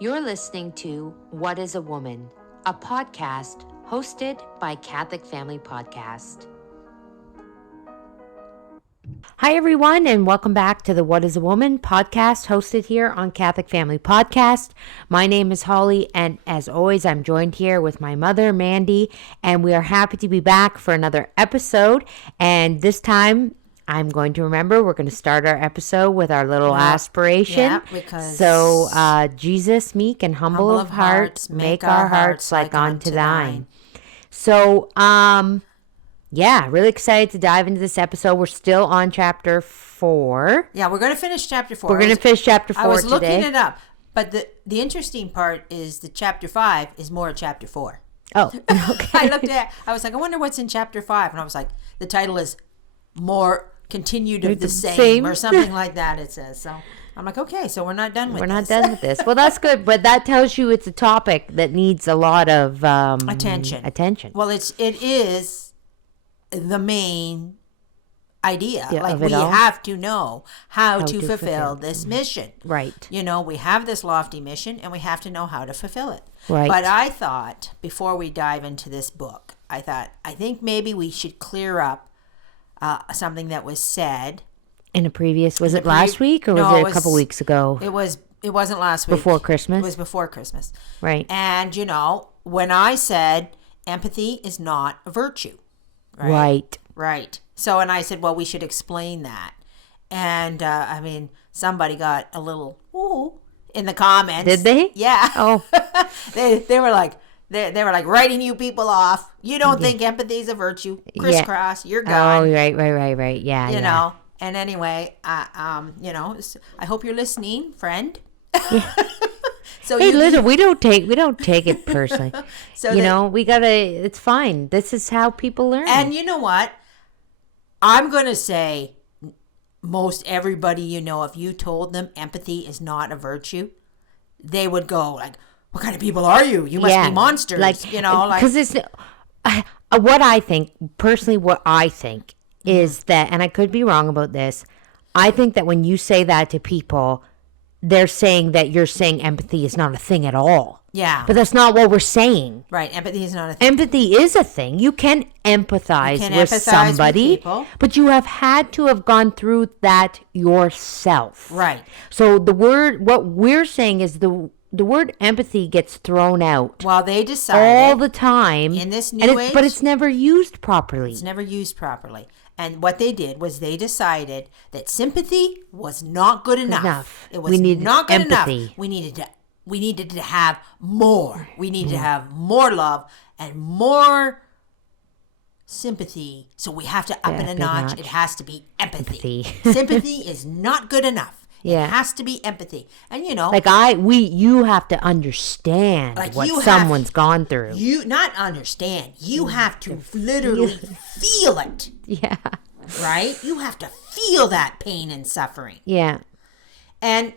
You're listening to What is a Woman, a podcast hosted by Catholic Family Podcast. Hi, everyone, and welcome back to the What is a Woman podcast hosted here on Catholic Family Podcast. My name is Holly, and as always, I'm joined here with my mother, Mandy, and we are happy to be back for another episode. And this time, I'm going to remember, we're going to start our episode with our little aspiration. Yeah, because Jesus, meek and humble of hearts, make our hearts like unto thine. So, really excited to dive into this episode. We're still on chapter 4. Yeah, we're going to finish chapter 4. We're going to finish chapter 4 today. I was looking it up, but the interesting part is the chapter 5 is more of chapter 4. Oh, okay. I was like, I wonder what's in chapter 5. And I was like, the title is More Continued of the Same or something like that, it says. So I'm like, okay, so we're not done with this. We're not done with this. Well, that's good, but that tells you it's a topic that needs a lot of attention. Well, it is the main idea. Like, we have to know how to fulfill this mission. Right. You know, we have this lofty mission and we have to know how to fulfill it. Right. But I thought, before we dive into this book, I think maybe we should clear up something that was said in a previous, was it last week or was it a couple weeks ago? It wasn't last week. Before Christmas? It was before Christmas. Right. And, you know, when I said empathy is not a virtue. Right. So, and I said, well, we should explain that. And, somebody got a little, ooh, in the comments. Did they? Yeah. Oh. They were like, they were like writing you people off. You don't think empathy is a virtue. Crisscross, you're gone. Oh, right. Yeah. You know. And anyway, I hope you're listening, friend. Yeah. So hey, listen, we don't take it personally. So it's fine. This is how people learn. And you know what? I'm going to say most everybody you know, if you told them empathy is not a virtue, they would go like, what kind of people are you? You must be monsters. Because it's what I think is that, and I could be wrong about this, I think that when you say that to people, they're saying that you're saying empathy is not a thing at all. Yeah. But that's not what we're saying. Right. Empathy is not a thing. Empathy is a thing. You can empathize with somebody, but you have had to have gone through that yourself. Right. So what we're saying is the word empathy gets thrown out. Well, they decided all the time in this new age, but it's never used properly. And what they did was they decided that sympathy was not good enough. It was not good enough. We needed to have more. We needed to have more love and more sympathy. So we have to up it a notch. It has to be empathy. Sympathy is not good enough. Yeah. It has to be empathy. And you know, you have to understand what someone's gone through. You not understand. You have to literally feel it. Yeah. Right? You have to feel that pain and suffering. Yeah. And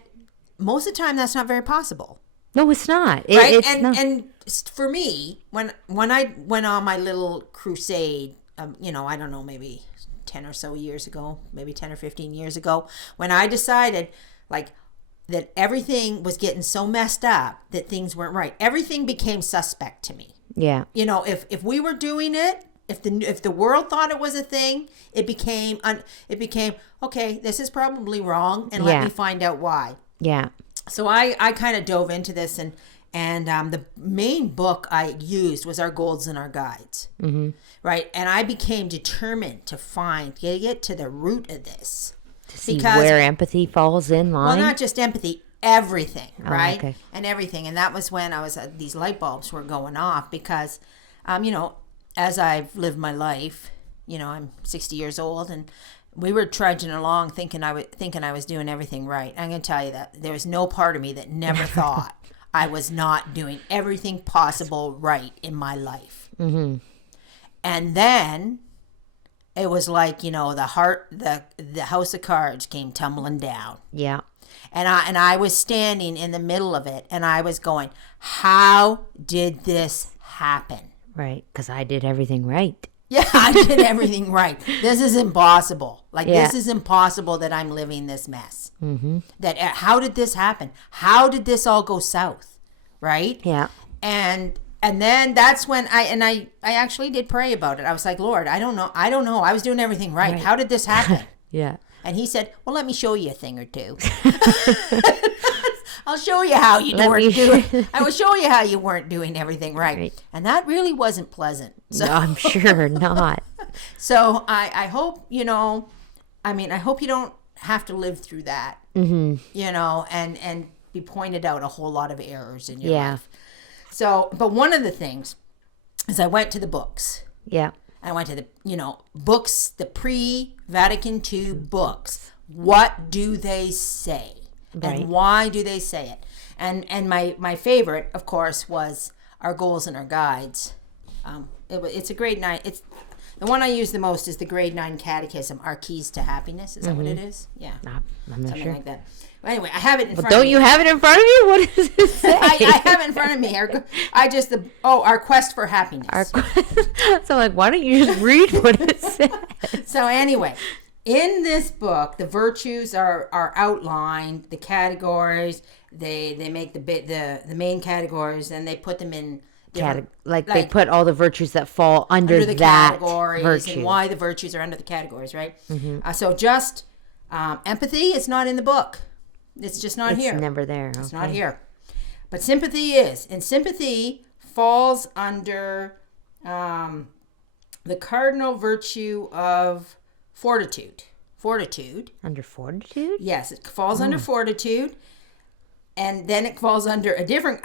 most of the time that's not very possible. No, it's not. Right? And for me, when I went on my little crusade, I don't know, maybe 10 or so years ago, maybe 10 or 15 years ago, when I decided that everything was getting so messed up that things weren't right. Everything became suspect to me. Yeah. You know, if we were doing it, if the world thought it was a thing, it became okay, this is probably wrong, and let me find out why. Yeah. So I kind of dove into this, and the main book I used was Our Goals and Our Guides. Mm-hmm. Right. And I became determined to get to the root of this. To see where empathy falls in line? Well, not just empathy, everything, right? Okay. And everything. And that was when I was, these light bulbs were going off because, as I've lived my life, I'm 60 years old, and we were trudging along thinking I was doing everything right. I'm going to tell you that there was no part of me that never thought I was not doing everything possible right in my life. Mm-hmm. And then it was like, the house of cards came tumbling down. Yeah. And I was standing in the middle of it, and I was going, how did this happen? Right, because I did everything right. Yeah, I did everything right. This is impossible. This is impossible that I'm living this mess. Mm-hmm. How did this happen? How did this all go south? right? Yeah. And then that's when I actually did pray about it. I was like, Lord, I don't know. I was doing everything right. How did this happen? Yeah. And he said, well, let me show you a thing or two. I'll show you how you weren't doing. I will show you how you weren't doing everything right. And that really wasn't pleasant. So, No, I'm sure not. So I hope, I hope you don't have to live through that, and be pointed out a whole lot of errors in your life. So, but one of the things is I went to the books. Yeah. I went to the, books, the pre-Vatican II books. What do they say? And why do they say it? And my favorite, of course, was Our Goals and Our Guides. It's a grade 9. It's the one I use the most is the grade 9 catechism, Our Keys to Happiness. Is that what it is? Yeah. I'm not Something sure. like that. Well, anyway, I have it in front of me. Don't you have it in front of you? What does it say? I have it in front of me. Our Quest for Happiness. So like, why don't you just read what it says? So anyway, in this book, the virtues are outlined, the categories. They make the main categories, and they put them in they put all the virtues that fall under the that categories virtue. And why the virtues are under the categories, right? So just empathy is not in the book. It's just not here. It's never there. It's not here. But sympathy is. And sympathy falls under the cardinal virtue of fortitude. Fortitude. Under fortitude? Yes, it falls under fortitude. And then it falls under a different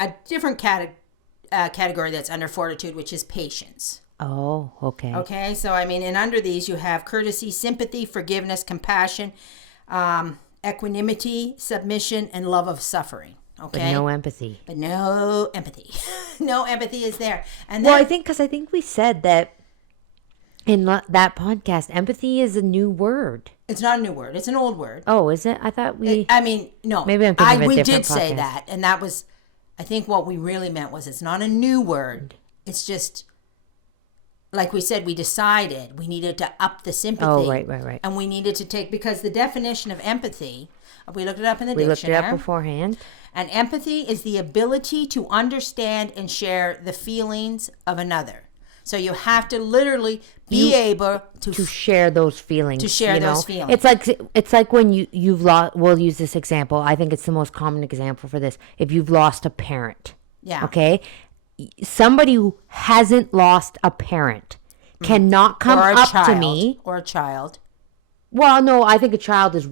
category that's under fortitude, which is patience. Oh, okay. Okay, so and under these you have courtesy, sympathy, forgiveness, compassion, equanimity, submission, and love of suffering. Okay, but no empathy. But no empathy. No empathy is there. And then, I think we said that in that podcast, empathy is a new word. It's not a new word. It's an old word. Oh, is it? I thought we. No. Maybe I'm thinking of a we different did say podcast. that, and that was, I think what we really meant was it's not a new word. It's just, like we said, we decided we needed to up the sympathy. Oh, right. And we needed to take, because the definition of empathy, we looked it up in the dictionary. We looked it up beforehand. And empathy is the ability to understand and share the feelings of another. So you have to literally be able to share those feelings. To share those feelings. It's like when you've lost. We'll use this example. I think it's the most common example for this. If you've lost a parent. Yeah. Okay. Somebody who hasn't lost a parent cannot come up to me. Or a child. Well, no, I think a child is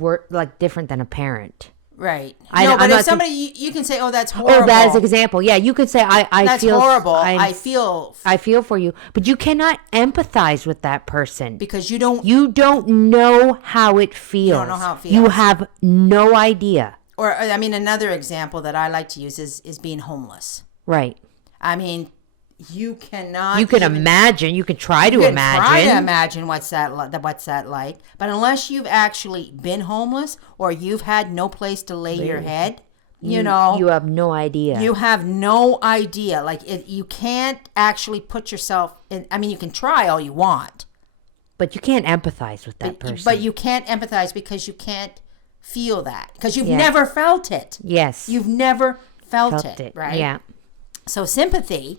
different than a parent. Right. But if somebody, you can say, oh, that's horrible. Oh, that is an example. Yeah, you could say, I feel horrible. I feel for you. But you cannot empathize with that person. Because you don't know how it feels. You don't know how it feels. You have no idea. Or, another example that I like to use is being homeless. Right. You cannot. You can imagine. You can try to imagine. Try to imagine what's that like. But unless you've actually been homeless or you've had no place to lay your head, you have no idea. You have no idea. You can't actually put yourself in. You can try all you want, but you can't empathize with that person. But you can't empathize because you can't feel that because you've never felt it. Yes, you've never felt it. Right? Yeah. So sympathy,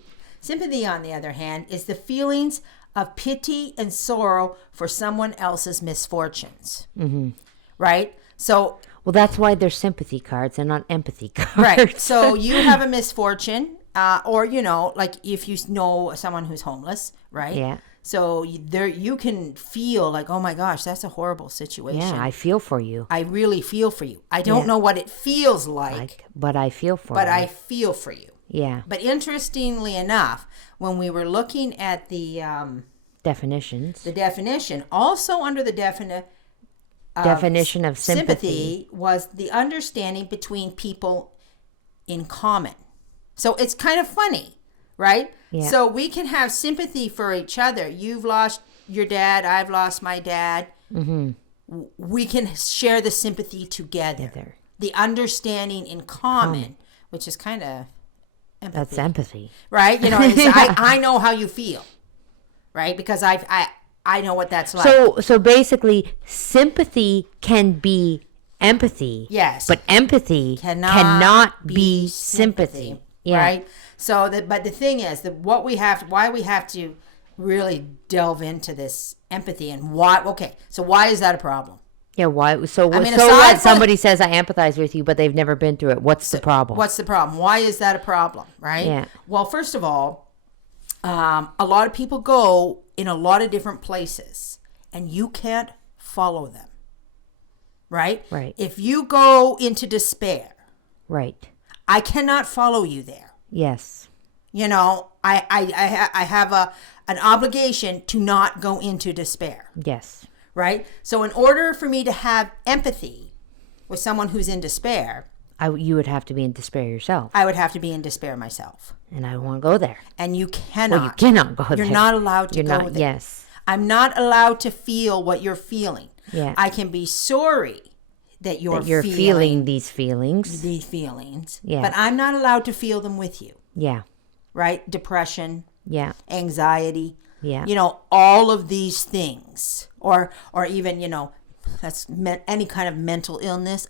on the other hand, is the feelings of pity and sorrow for someone else's misfortunes. Mm-hmm. Right? So, well, that's why they're sympathy cards and not empathy cards. Right. So you have a misfortune, or if you know someone who's homeless, right? Yeah. So you can feel like, oh my gosh, that's a horrible situation. Yeah, I feel for you. I really feel for you. I don't know what it feels like, but I feel for you. But I feel for you. Yeah. But interestingly enough, when we were looking at the definitions, the definition, also under the definition of sympathy was the understanding between people in common. So it's kind of funny, right? Yeah. So we can have sympathy for each other. You've lost your dad. I've lost my dad. Mm-hmm. We can share the sympathy together. The understanding in common, which is kind of empathy. That's empathy. Right? I know how you feel. Right? Because I know what that's like. So basically, sympathy can be empathy. Yes. But empathy cannot be sympathy. Yeah. Right. So but the thing is that why we have to really delve into this empathy and why. Okay. So why is that a problem? Yeah, why? So, I mean, so aside what? from Somebody says I empathize with you, but they've never been through it. What's the problem? what's the problem? Why is that a problem? Right. Yeah. Well, first of all, a lot of people go in a lot of different places, and you can't follow them. Right. Right. If you go into despair, Right. I cannot follow you there. Yes. You know, I have an obligation to not go into despair. Yes. Right? So in order for me to have empathy with someone who's in despair, You would have to be in despair yourself. I would have to be in despair myself. And I don't want to go there. And you cannot. Well, you cannot go there. You're not allowed to You're go not, there. Yes. I'm not allowed to feel what you're feeling. Yeah. I can be sorry that you're feeling these feelings. these feelings. Yeah. But I'm not allowed to feel them with you. Yeah. Right? Depression, Yeah. anxiety, Yeah. you know, all of these things, or even, you know, that's any kind of mental illness.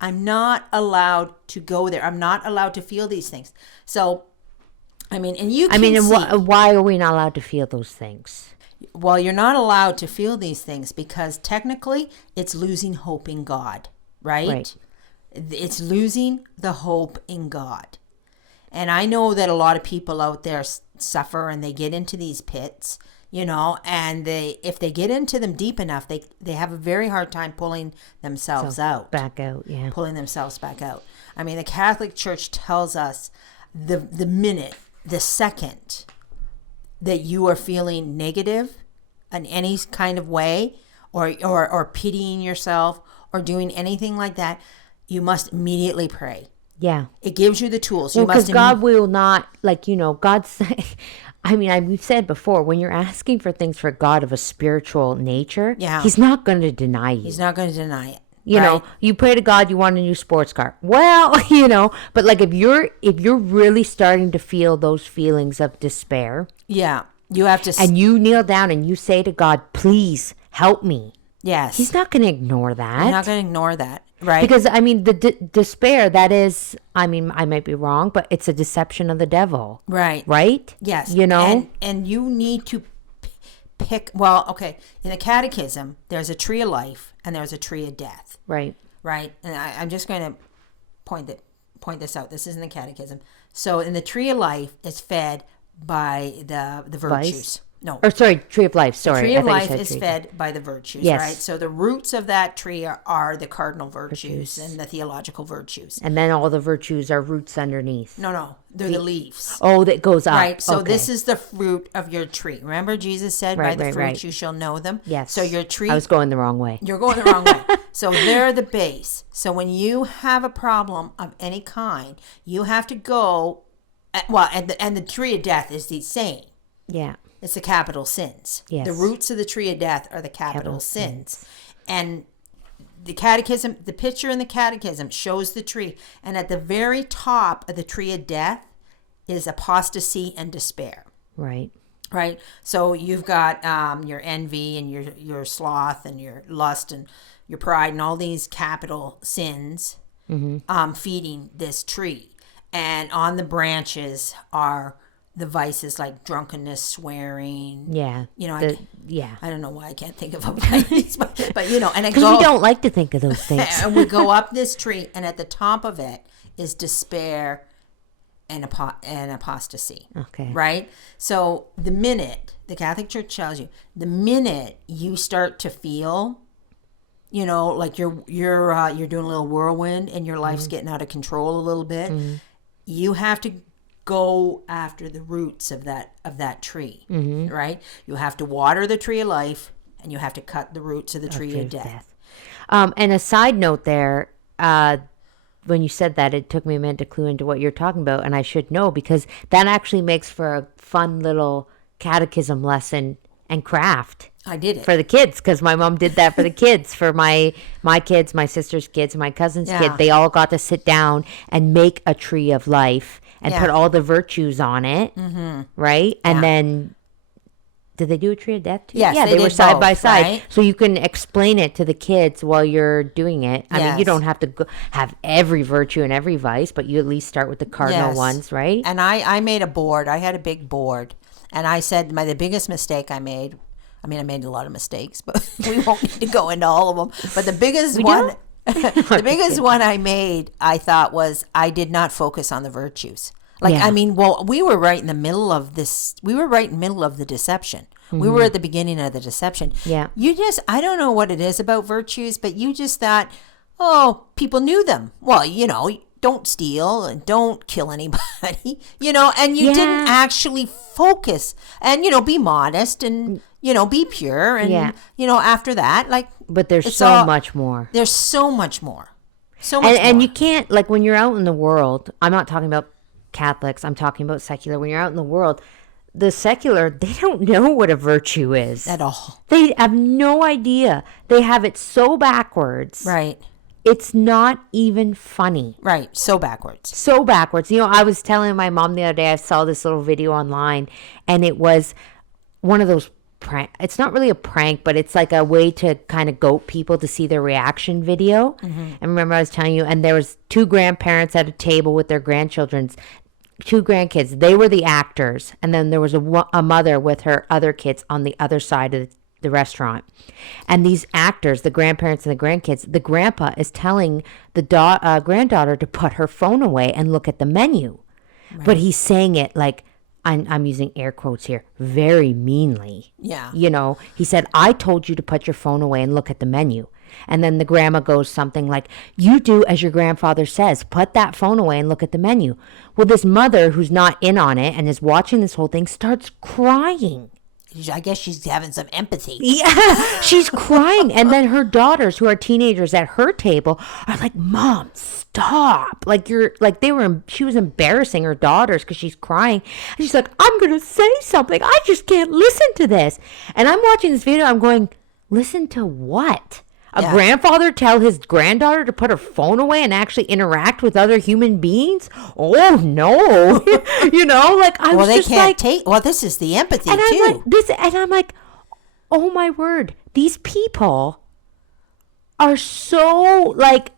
I'm not allowed to go there. I'm not allowed to feel these things. So, I mean, and you can why are we not allowed to feel those things? well, you're not allowed to feel these things because technically it's losing hope in God, right? Right. It's losing the hope in God. And I know that a lot of people out there suffer and they get into these pits, you know, and if they get into them deep enough, they have a very hard time pulling themselves out. Back out, yeah. Pulling themselves back out. I mean, the Catholic Church tells us the minute, the second that you are feeling negative in any kind of way or pitying yourself or doing anything like that, you must immediately pray. Yeah. It gives you the tools. Well, because God will not, like, you know, God's, I mean, we've said before, when you're asking for things for God of a spiritual nature, Yeah. He's not going to deny you. He's not going to deny it. You know, you pray to God, you want a new sports car. Well, you know, but like if you're really starting to feel those feelings of despair, Yeah. You have to. and you kneel down and you say to God, please help me. Yes. He's not going to ignore that. He's not going to ignore that. Right. Because, I mean, the despair, that is, I mean, I might be wrong, but it's a deception of the devil. Right. Right? Yes. You know? And you need to pick. Well, okay. In the Catechism, there's a tree of life and there's a tree of death. Right. Right. And I'm just going to point this out. This is in the Catechism. So in the tree of life is fed by the virtues. Vice? No. Or sorry, tree of life. Sorry. The tree I of thought you life said is tree. fed by the virtues, Yes. right? So the roots of that tree are the cardinal virtues and the theological virtues. And then all the virtues are roots underneath. No, they're the leaves. Oh, that goes up. Right. So Okay. this is the fruit of your tree. Remember Jesus said, by the fruits you shall know them? Yes. So your tree. I was going the wrong way. You're going the wrong way. So they're the base. So when you have a problem of any kind, you have to go, and the tree of death is the same. Yeah. It's the capital sins. Yes. The roots of the tree of death are the capital sins. And the catechism, the picture in the catechism shows the tree. And at the very top of the tree of death is apostasy and despair. Right. Right? So you've got your envy and your sloth and your lust and your pride and all these capital sins feeding this tree. And on the branches are the vices like drunkenness, swearing. Yeah. You know, yeah. I don't know why I can't think of them, but you know, and Because we don't like to think of those things. and we go up this tree, and at the top of it is despair and apostasy. Okay. Right. So the minute the Catholic Church tells you, the minute you start to feel, you know, like you're doing a little whirlwind and your life's getting out of control a little bit, you have to go after the roots of that tree, right? You have to water the tree of life, and you have to cut the roots of the tree of death. And a side note there, when you said that, it took me a minute to clue into what you're talking about, and I should know because that actually makes for a fun little catechism lesson and craft. I did it for the kids because my mom did that for the kids, for my kids, my sister's kids, my cousin's kid. They all got to sit down and make a tree of life and put all the virtues on it, right? And then Did they do a tree of death too? Yes, Yeah, they they were did side both, by side. right? So you can explain it to the kids while you're doing it. I mean, you Yes. don't have to have every virtue and every vice, but you at least start with the cardinal Yes. ones, right? And I made a board. I had a big board. And I said the biggest mistake I made, I mean, I made a lot of mistakes, but we won't need to go into all of them. But the biggest one, the biggest one I made, I thought was I did not focus on the virtues. Like, Yeah. I mean, well, we were right in the middle of this. We were right in the middle of the deception. We were at the beginning of the deception. Yeah. I don't know what it is about virtues, but you just thought, oh, people knew them. Well, don't steal and don't kill anybody, and you didn't actually focus and, be modest and, be pure. And, after that, like, But there's so much more. There's so much more. So much more. And you can't, like, when you're out in the world, I'm not talking about Catholics, I'm talking about secular. When you're out in the world, the secular, they don't know what a virtue is. At all. They have no idea. They have it so backwards. Right. It's not even funny. Right. So backwards. So backwards. I was telling my mom the other day, I saw this little video online, and it was one of those prank. It's not really a prank, but it's like a way to kind of goat people to see their reaction video. And remember I was telling you, and there was 2 grandparents at a table with their grandchildren's 2 grandkids. They were the actors, and then there was a mother with her other kids on the other side of the restaurant. And these actors, the grandparents and the grandkids, the grandpa is telling the granddaughter to put her phone away and look at the menu. Right. But he's saying it like, I'm using air quotes here, very meanly. Yeah. He said, I told you to put your phone away and look at the menu. And then the grandma goes something like, you do as your grandfather says, put that phone away and look at the menu. Well, this mother who's not in on it and is watching this whole thing starts crying. I guess she's having some empathy. Yeah, she's crying. And then her daughters, who are teenagers at her table, are like, Mom, stop. She was embarrassing her daughters because she's crying. And she's like, I'm going to say something. I just can't listen to this. And I'm watching this video. I'm going, listen to what? A grandfather tell his granddaughter to put her phone away and actually interact with other human beings? Oh, no. This is the empathy, and too. I'm like, oh, my word. These people are so, like,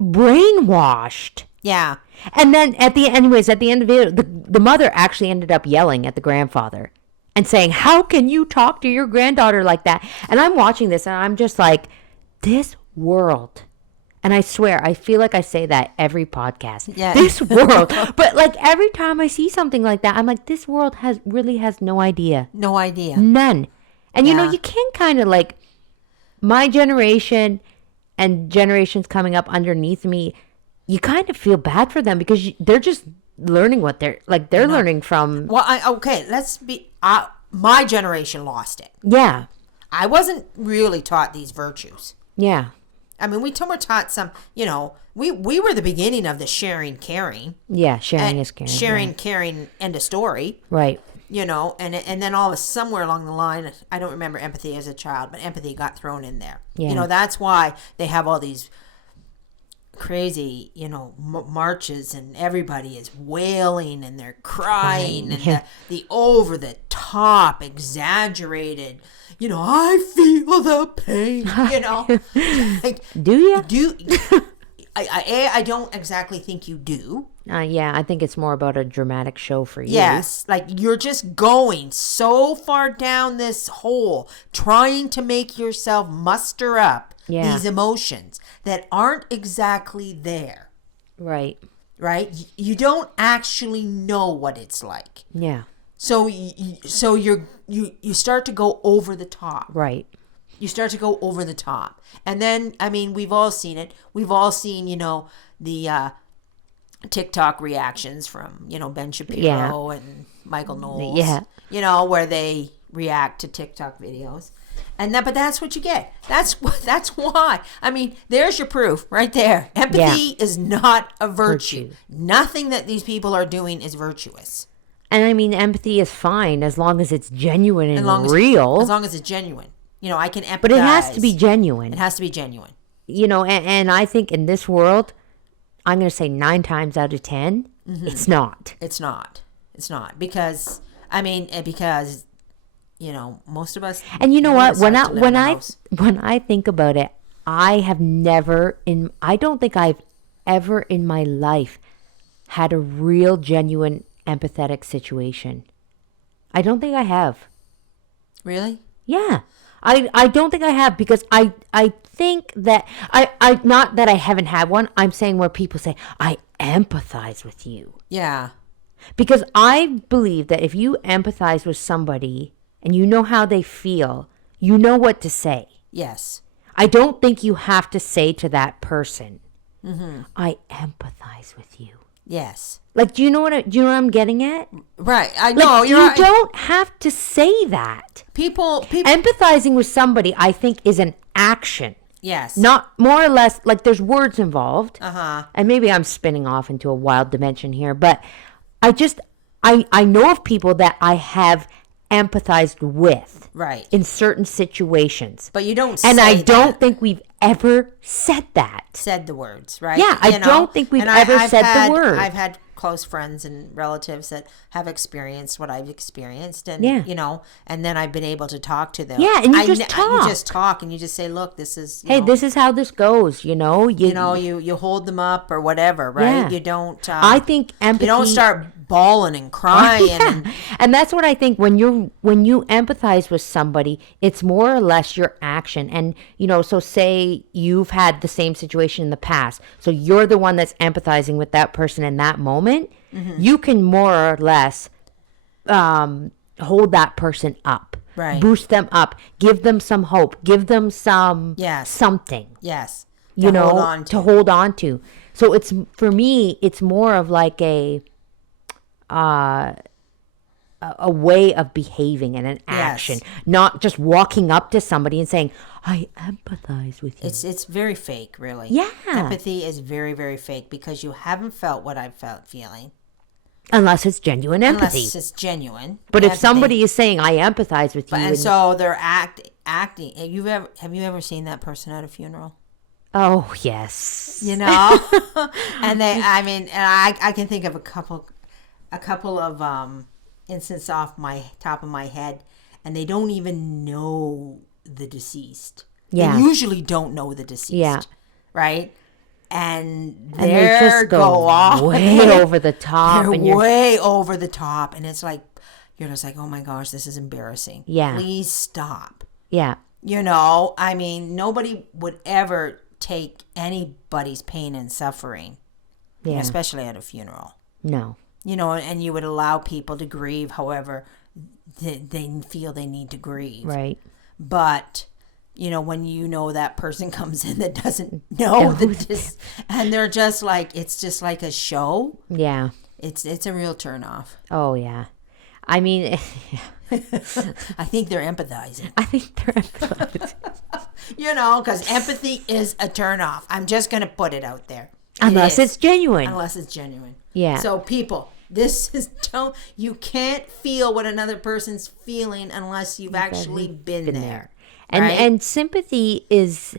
brainwashed. Yeah. And then at the end of the video, the mother actually ended up yelling at the grandfather and saying, how can you talk to your granddaughter like that? And I'm watching this and I'm just like, this world, and I swear, I feel like I say that every podcast. Yeah. This world, but like every time I see something like that, I'm like, this world really has no idea. No idea. None. And you can kind of like my generation and generations coming up underneath me, you kind of feel bad for them because they're just learning what they're learning from. Well, let's be, my generation lost it. Yeah. I wasn't really taught these virtues. Yeah. I mean, we were taught some, we were the beginning of the sharing, caring. Yeah, sharing is caring. Sharing, caring, end of story. Right. And then somewhere along the line, I don't remember empathy as a child, but empathy got thrown in there. Yeah. That's why they have all these crazy, marches and everybody is wailing and they're crying and the over the top, exaggerated, I feel the pain, like, do you? I don't exactly think you do. Yeah, I think it's more about a dramatic show for you. Yes, like you're just going so far down this hole, trying to make yourself muster up these emotions that aren't exactly there. Right. Right? You don't actually know what it's like. Yeah. So you start to go over the top. Right. You start to go over the top. And then, I mean, we've all seen it. We've all seen, the TikTok reactions from, Ben Shapiro and Michael Knowles. Yeah. Where they react to TikTok videos. But that's what you get. That's why. I mean, there's your proof right there. Empathy is not a virtue. Nothing that these people are doing is virtuous. And I mean, empathy is fine as long as it's genuine and real. As long as it's genuine. I can empathize. But it has to be genuine. It has to be genuine. And I think in this world, I'm going to say 9 times out of 10, it's not. It's not. It's not. Because most of us. And you know what? When I think about it, I don't think I've ever in my life had a real, genuine, empathetic situation. I don't think I have. Really? Yeah. I don't think I have, because I think that I not that I haven't had one. I'm saying where people say, I empathize with you. Yeah. Because I believe that if you empathize with somebody and you know how they feel, you know what to say. Yes. I don't think you have to say to that person, I empathize with you. Yes. Like, do you know what I'm getting at? Right. I know. Like, you don't have to say that. People. Empathizing with somebody, I think, is an action. Yes. Not more or less, like, there's words involved. Uh-huh. And maybe I'm spinning off into a wild dimension here, but I know of people that I have empathized with. Right. In certain situations. But you don't say And I don't that. think we've ever said that. Said the words, right? Yeah, I don't think we've ever said the word. I've had close friends and relatives that have experienced what I've experienced, and and then I've been able to talk to them. Yeah, and you just talk. You just talk, and you just say, "Look, this is this is how this goes." You hold them up or whatever, right? Yeah. You don't. I think empathy. You don't start bawling and crying. Yeah. And that's what I think when you empathize with somebody, it's more or less your action. And so say you've had the same situation in the past, so you're the one that's empathizing with that person in that moment. You can more or less hold that person up, right? Boost them up, give them some hope, give them some something. Yes. To hold on to. So it's, for me, it's more of like a way of behaving and an action, not just walking up to somebody and saying, I empathize with you. It's very fake, really. Yeah. Empathy is very, very fake, because you haven't felt what I've felt feeling. Unless it's genuine empathy. Unless it's genuine. But if somebody is saying, I empathize with you. And so they're acting. Have you ever seen that person at a funeral? Oh, yes. And I can think of a couple of instances off my top of my head, and they don't even know the deceased. Yeah. They usually don't know the deceased. Yeah. Right? And they just go way over the top. They're way over the top. And it's like, you're just like, oh my gosh, this is embarrassing. Yeah. Please stop. Yeah. Nobody would ever take anybody's pain and suffering, especially at a funeral. No. And you would allow people to grieve however they feel they need to grieve. Right. But, when that person comes in that doesn't know and they're just like, it's just like a show. Yeah. It's a real turnoff. Oh, yeah. I mean, I think they're empathizing. Because empathy is a turnoff. I'm just going to put it out there. Unless it's genuine. Yeah. So people, you can't feel what another person's feeling unless you've actually been there. And sympathy is,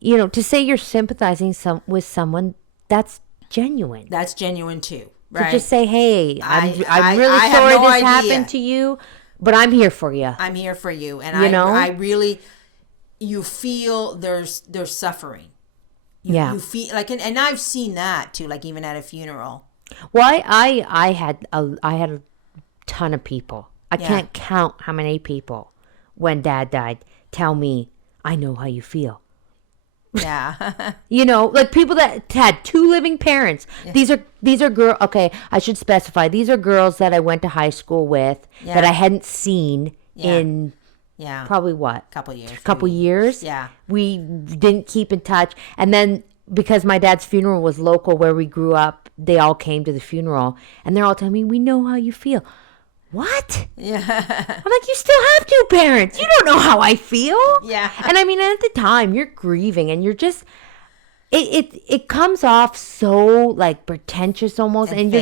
to say you're sympathizing with someone, that's genuine. That's genuine too. Right. To just say, hey, I'm really sorry this happened to you, but I'm here for you. I'm here for you. And I really, you feel there's suffering. You feel like, and I've seen that too, like even at a funeral. Well, I had a ton of people. I can't count how many people when Dad died tell me, I know how you feel. Yeah. Like people that had two living parents. Yeah. These are girls. Okay, I should specify. These are girls that I went to high school with that I hadn't seen in probably couple years. Yeah. We didn't keep in touch. And then because my dad's funeral was local where we grew up, they all came to the funeral and they're all telling me, we know how you feel. What? Yeah. I'm like, you still have two parents. You don't know how I feel. Yeah. And I mean, at the time, you're grieving and you're just, it comes off so like pretentious almost and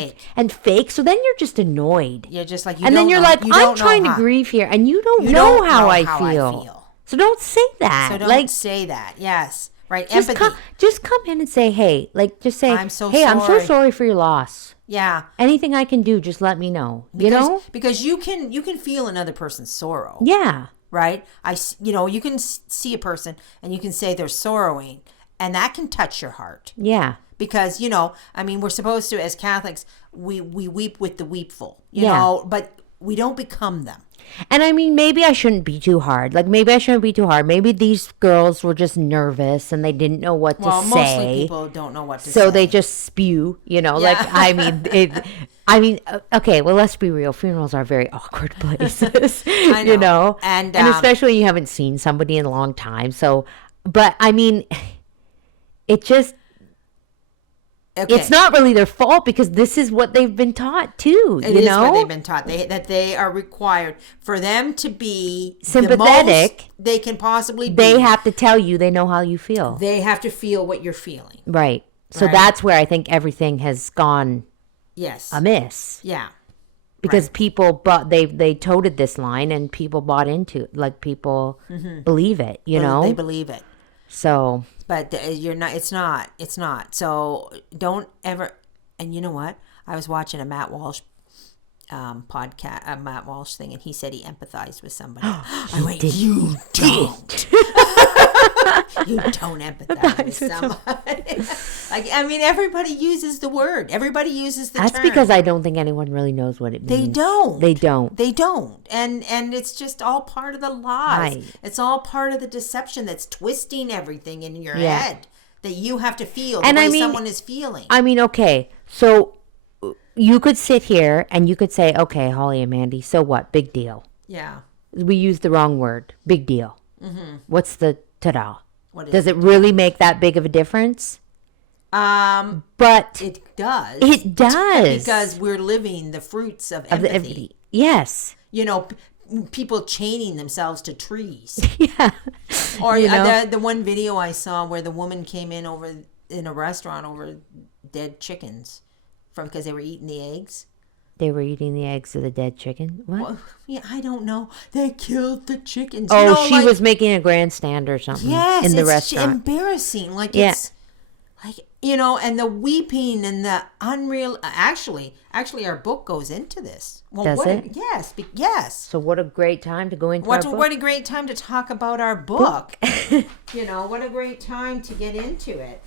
fake. So then you're just annoyed. You're just like, then you're like, I'm trying to grieve here and you don't know how I feel. So don't say that. So don't say that. Yes. Right. Just Empathy. Just come in and say, hey, like just say, I'm so hey, sorry. I'm so sorry for your loss. Yeah. Anything I can do, just let me know. Because you can feel another person's sorrow. Yeah. Right? You can see a person and you can say they're sorrowing, and that can touch your heart. Yeah. Because, we're supposed to, as Catholics, we weep with the weepful, you know, but we don't become them. And maybe I shouldn't be too hard. Maybe I shouldn't be too hard. Maybe these girls were just nervous and they didn't know what to say. Well, mostly people don't know what to say. So they just spew, okay, well, let's be real. Funerals are very awkward places, I know. And especially when you haven't seen somebody in a long time. So, but it just, it's not really their fault because this is what they've been taught too. It is what they've been taught. That they are required for them to be sympathetic. The most they can possibly be. They have to tell you they know how you feel. They have to feel what you're feeling. Right. So that's where I think everything has gone amiss. Yeah. Because people they toted this line and people bought into it. People believe it, They believe it. So, but you're not. It's not. So don't ever. And you know what? I was watching a Matt Walsh podcast, a Matt Walsh thing, and he said he empathized with somebody. I went, you don't. You don't empathize with somebody. Everybody uses the word. Everybody uses the term. That's because I don't think anyone really knows what it means. They don't. And it's just all part of the lies. Right. It's all part of the deception that's twisting everything in your head that you have to feel the way someone is feeling. Okay. So you could sit here and you could say, okay, Holly and Mandy, so what? Big deal. Yeah. We used the wrong word. Big deal. Mm-hmm. What's the ta-da? Does it really make that big of a difference? But it does. It does. Because we're living the fruits of empathy. Yes. People chaining themselves to trees. Yeah. Or the one video I saw where the woman came in a restaurant over dead chickens because they were eating the eggs. They were eating the eggs of the dead chicken? What? Well, I don't know. They killed the chickens. Oh, she was making a grandstand or something in the restaurant. It's embarrassing. It's and the weeping and the unreal. Actually, our book goes into this. Well, does it? Yes. Yes. So what a great time to go into our book. What a great time to talk about our book. What a great time to get into it.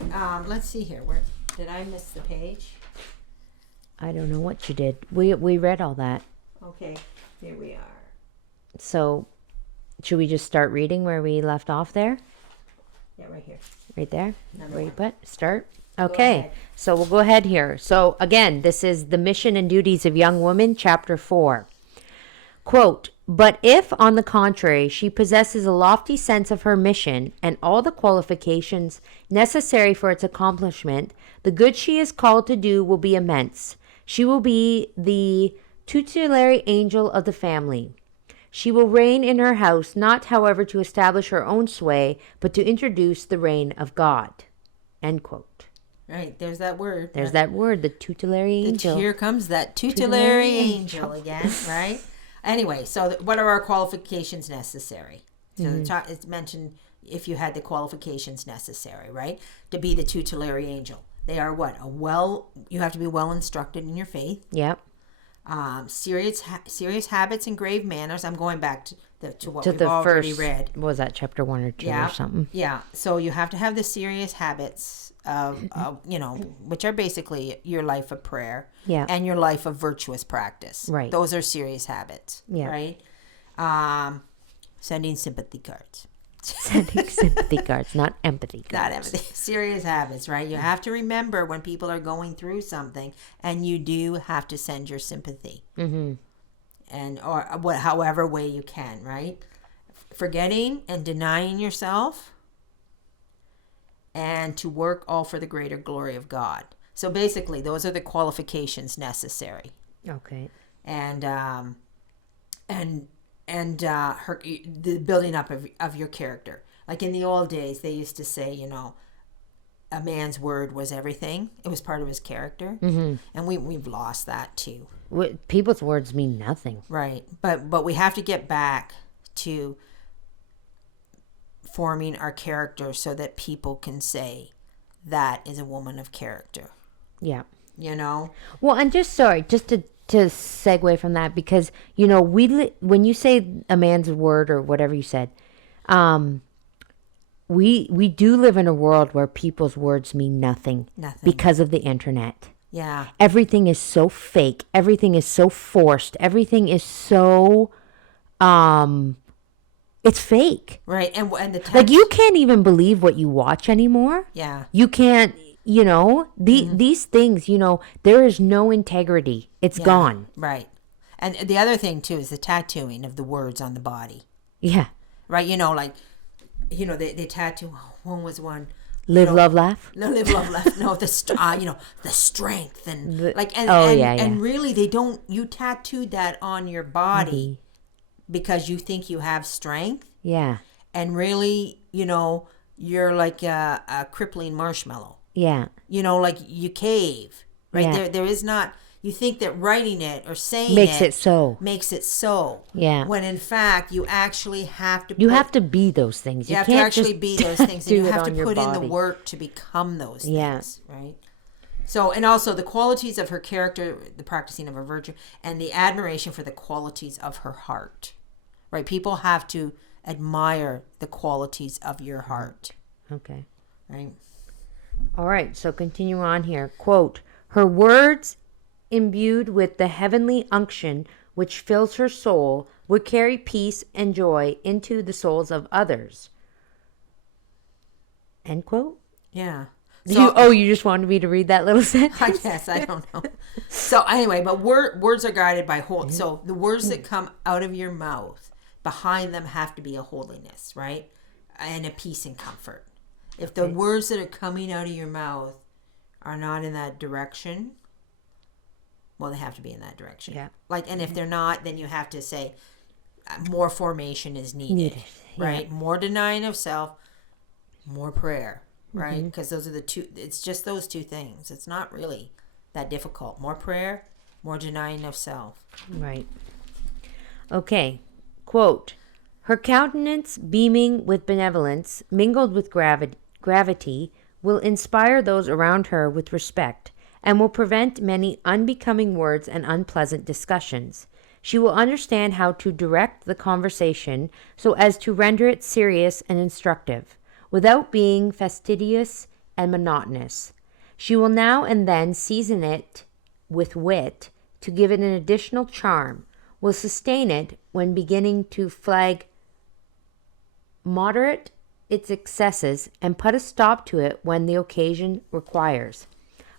Let's see here. Where did I miss the page? I don't know what you did. We read all that. Okay, here we are. So, should we just start reading where we left off there? Yeah, right here. Right there? Where you put? Start? Okay, so we'll go ahead here. So, again, this is The Mission and Duties of Young Women, Chapter 4. Quote, but if, on the contrary, she possesses a lofty sense of her mission and all the qualifications necessary for its accomplishment, the good she is called to do will be immense. She will be the tutelary angel of the family. She will reign in her house, not, however, to establish her own sway, but to introduce the reign of God. End quote. Right, there's that word. There's that word, the tutelary angel. Here comes that tutelary angel again, right? Anyway, so what are our qualifications necessary? So it's mentioned if you had the qualifications necessary, right? To be the tutelary angel. They are what? You have to be well instructed in your faith. Yep. Serious habits and grave manners. I'm going back to what we've already read. What was that, chapter 1 or 2 or something? Yeah. So you have to have the serious habits of which are basically your life of prayer and your life of virtuous practice. Right. Those are serious habits. Yeah. Right. Sending sympathy cards. Sending sympathy cards, not empathy cards. Not empathy. Serious habits, right? You have to remember when people are going through something, and you do have to send your sympathy, or however way you can, right? Forgetting and denying yourself, and to work all for the greater glory of God. So basically, those are the qualifications necessary. Okay. And the building up of your character. Like in the old days, they used to say, a man's word was everything. It was part of his character. Mm-hmm. And we've lost that too. People's words mean nothing. Right. But we have to get back to forming our character so that people can say that is a woman of character. Yeah. you know? Well, and just to segue from that, because when you say a man's word or whatever you said, um, we do live in a world where people's words mean nothing Nothing. because of the internet. Yeah. Everything is so fake. Everything is so forced. Everything is so it's fake. Right. And the text. Like, you can't even believe what you watch anymore. Yeah. You can't, these things, there is no integrity. It's gone. Right. And the other thing too is the tattooing of the words on the body. Yeah. Right. They tattoo. One was one. Live, love, laugh. No, live, love, laugh. No, the strength and and really they don't. You tattooed that on your body because you think you have strength. Yeah. And really, you're like a crippling marshmallow. Yeah. Like you cave. Right. Yeah. There is not. You think that writing it or saying makes it so. Yeah. When in fact, you actually have to. You have to be those things. You have to actually be those things, and you have to put in the work to become those things. Yeah. Right. So, and also the qualities of her character, the practicing of her virtue, and the admiration for the qualities of her heart. Right. People have to admire the qualities of your heart. Okay. Right. All right. So continue on here. Quote: her words, imbued with the heavenly unction which fills her soul, would carry peace and joy into the souls of others. End quote? Yeah. So, you just wanted me to read that little sentence? I guess. I don't know. So anyway, but words are guided by so the words that come out of your mouth, behind them have to be a holiness, right? And a peace and comfort. If the words that are coming out of your mouth are not in that direction, well, they have to be in that direction. Yeah. And if they're not, then you have to say more formation is needed. Right? Yeah. More denying of self, more prayer, right? Because those are the two. It's just those two things. It's not really that difficult. More prayer, more denying of self. Right. Okay. Quote: her countenance beaming with benevolence, mingled with gravity, will inspire those around her with respect, and will prevent many unbecoming words and unpleasant discussions. She will understand how to direct the conversation so as to render it serious and instructive, without being fastidious and monotonous. She will now and then season it with wit to give it an additional charm, will sustain it when beginning to flag, moderate its excesses, and put a stop to it when the occasion requires.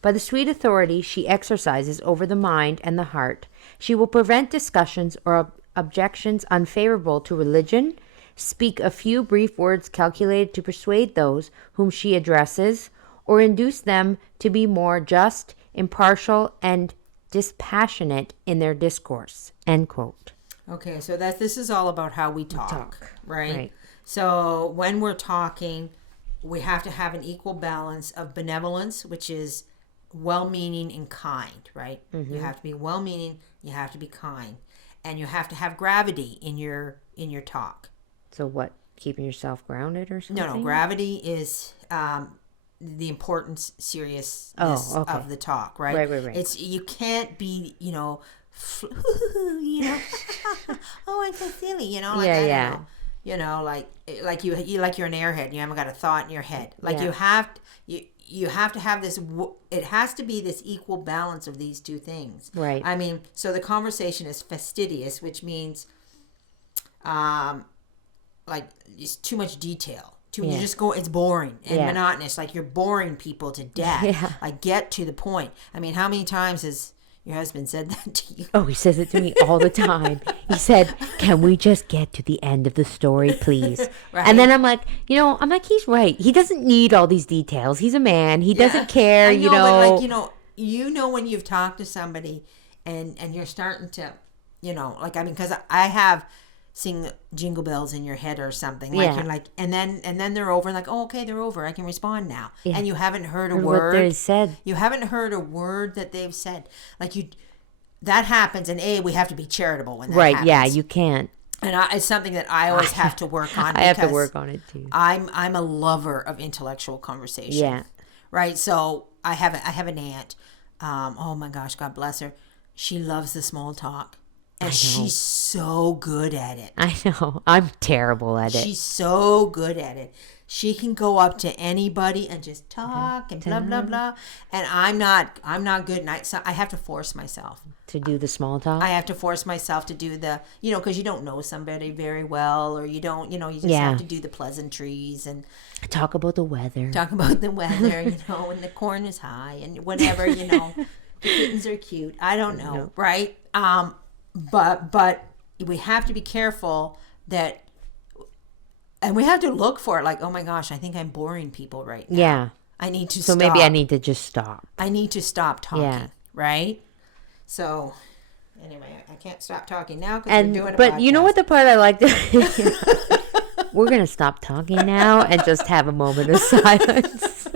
By the sweet authority she exercises over the mind and the heart, she will prevent discussions or objections unfavorable to religion, speak a few brief words calculated to persuade those whom she addresses, or induce them to be more just, impartial, and dispassionate in their discourse. End quote. Okay, so this is all about how we talk. Right? So when we're talking, we have to have an equal balance of benevolence, which is well-meaning and kind, right? You have to be well-meaning, you have to be kind, and you have to have gravity in your talk. So what? Keeping yourself grounded or something? No. Gravity is the importance, seriousness of the talk, right? Right. It's you can't be, oh, I'm so silly, I don't know. Like you're an airhead. You haven't got a thought in your head. You have to have this. It has to be this equal balance of these two things. Right. I mean, so the conversation is fastidious, which means, it's too much detail. You just go. It's boring and monotonous. Like you're boring people to death. Yeah. Like get to the point. I mean, how many times has your husband said that to you? Oh, he says it to me all the time. He said, "Can we just get to the end of the story, please?" Right. And then I'm like, he's right. He doesn't need all these details. He's a man. He doesn't care, I know. But when you've talked to somebody and you're starting to, because I have sing Jingle Bells in your head or something. You're like, and then they're over, like, oh, okay, they're over. I can respond now. Yeah. And you haven't heard a word. What they said. You haven't heard a word that they've said. That happens, and we have to be charitable when that happens. Right, yeah, you can't. And it's something that I always have to work on. I have to work on it too. I'm a lover of intellectual conversation. Yeah. Right. So I have an aunt oh my gosh, God bless her. She loves the small talk. And she's so good at it. I know. I'm terrible at it. She's so good at it. She can go up to anybody and just talk and blah blah blah. And I'm not good. And I have to force myself to do the small talk. I have to force myself to do the, because you don't know somebody very well, or you don't, you just have to do the pleasantries and talk about the weather. And the corn is high and whatever, the kittens are cute. I don't know, right? But we have to be careful that. And we have to look for it, like, oh my gosh, I think I'm boring people right now. Yeah. I need to stop. So maybe I need to just stop. I need to stop talking, right? So, anyway, I can't stop talking now because we're doing a podcast. You know what the part I like? We're going to stop talking now and just have a moment of silence.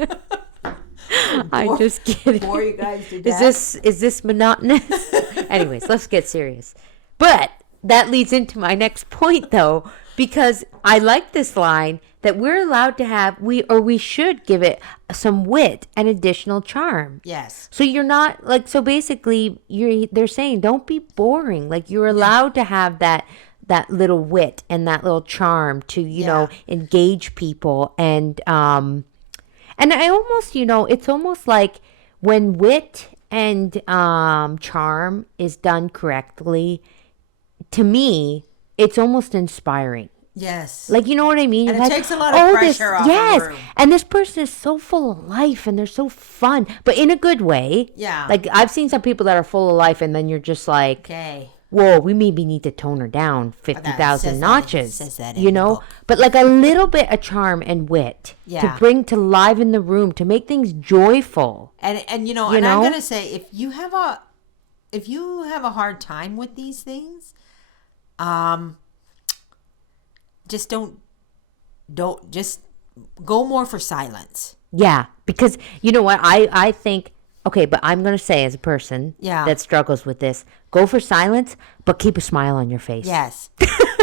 I'm just kidding. Bore you guys to death. Is this monotonous? Anyways, let's get serious. But that leads into my next point, though. Because I like this line that we're allowed to have, we should give it some wit and additional charm. Yes. So you're not so basically they're saying don't be boring. Like you're allowed to have that little wit and that little charm to, engage people. And I almost, it's almost like when wit and charm is done correctly, to me, it's almost inspiring. Yes. Like, you know what I mean? And it takes a lot of pressure off the room. And this person is so full of life and they're so fun, but in a good way. Yeah. Like, I've seen some people that are full of life and then you're just like, okay, whoa, we maybe need to tone her down 50,000 notches. Says that in the book. But like a little bit of charm and wit to bring to liven the room, to make things joyful. And I'm going to say, if you have a hard time with these things, just don't just go more for silence. Yeah, because you know what, I think, okay, but I'm going to say as a person that struggles with this, go for silence, but keep a smile on your face. Yes.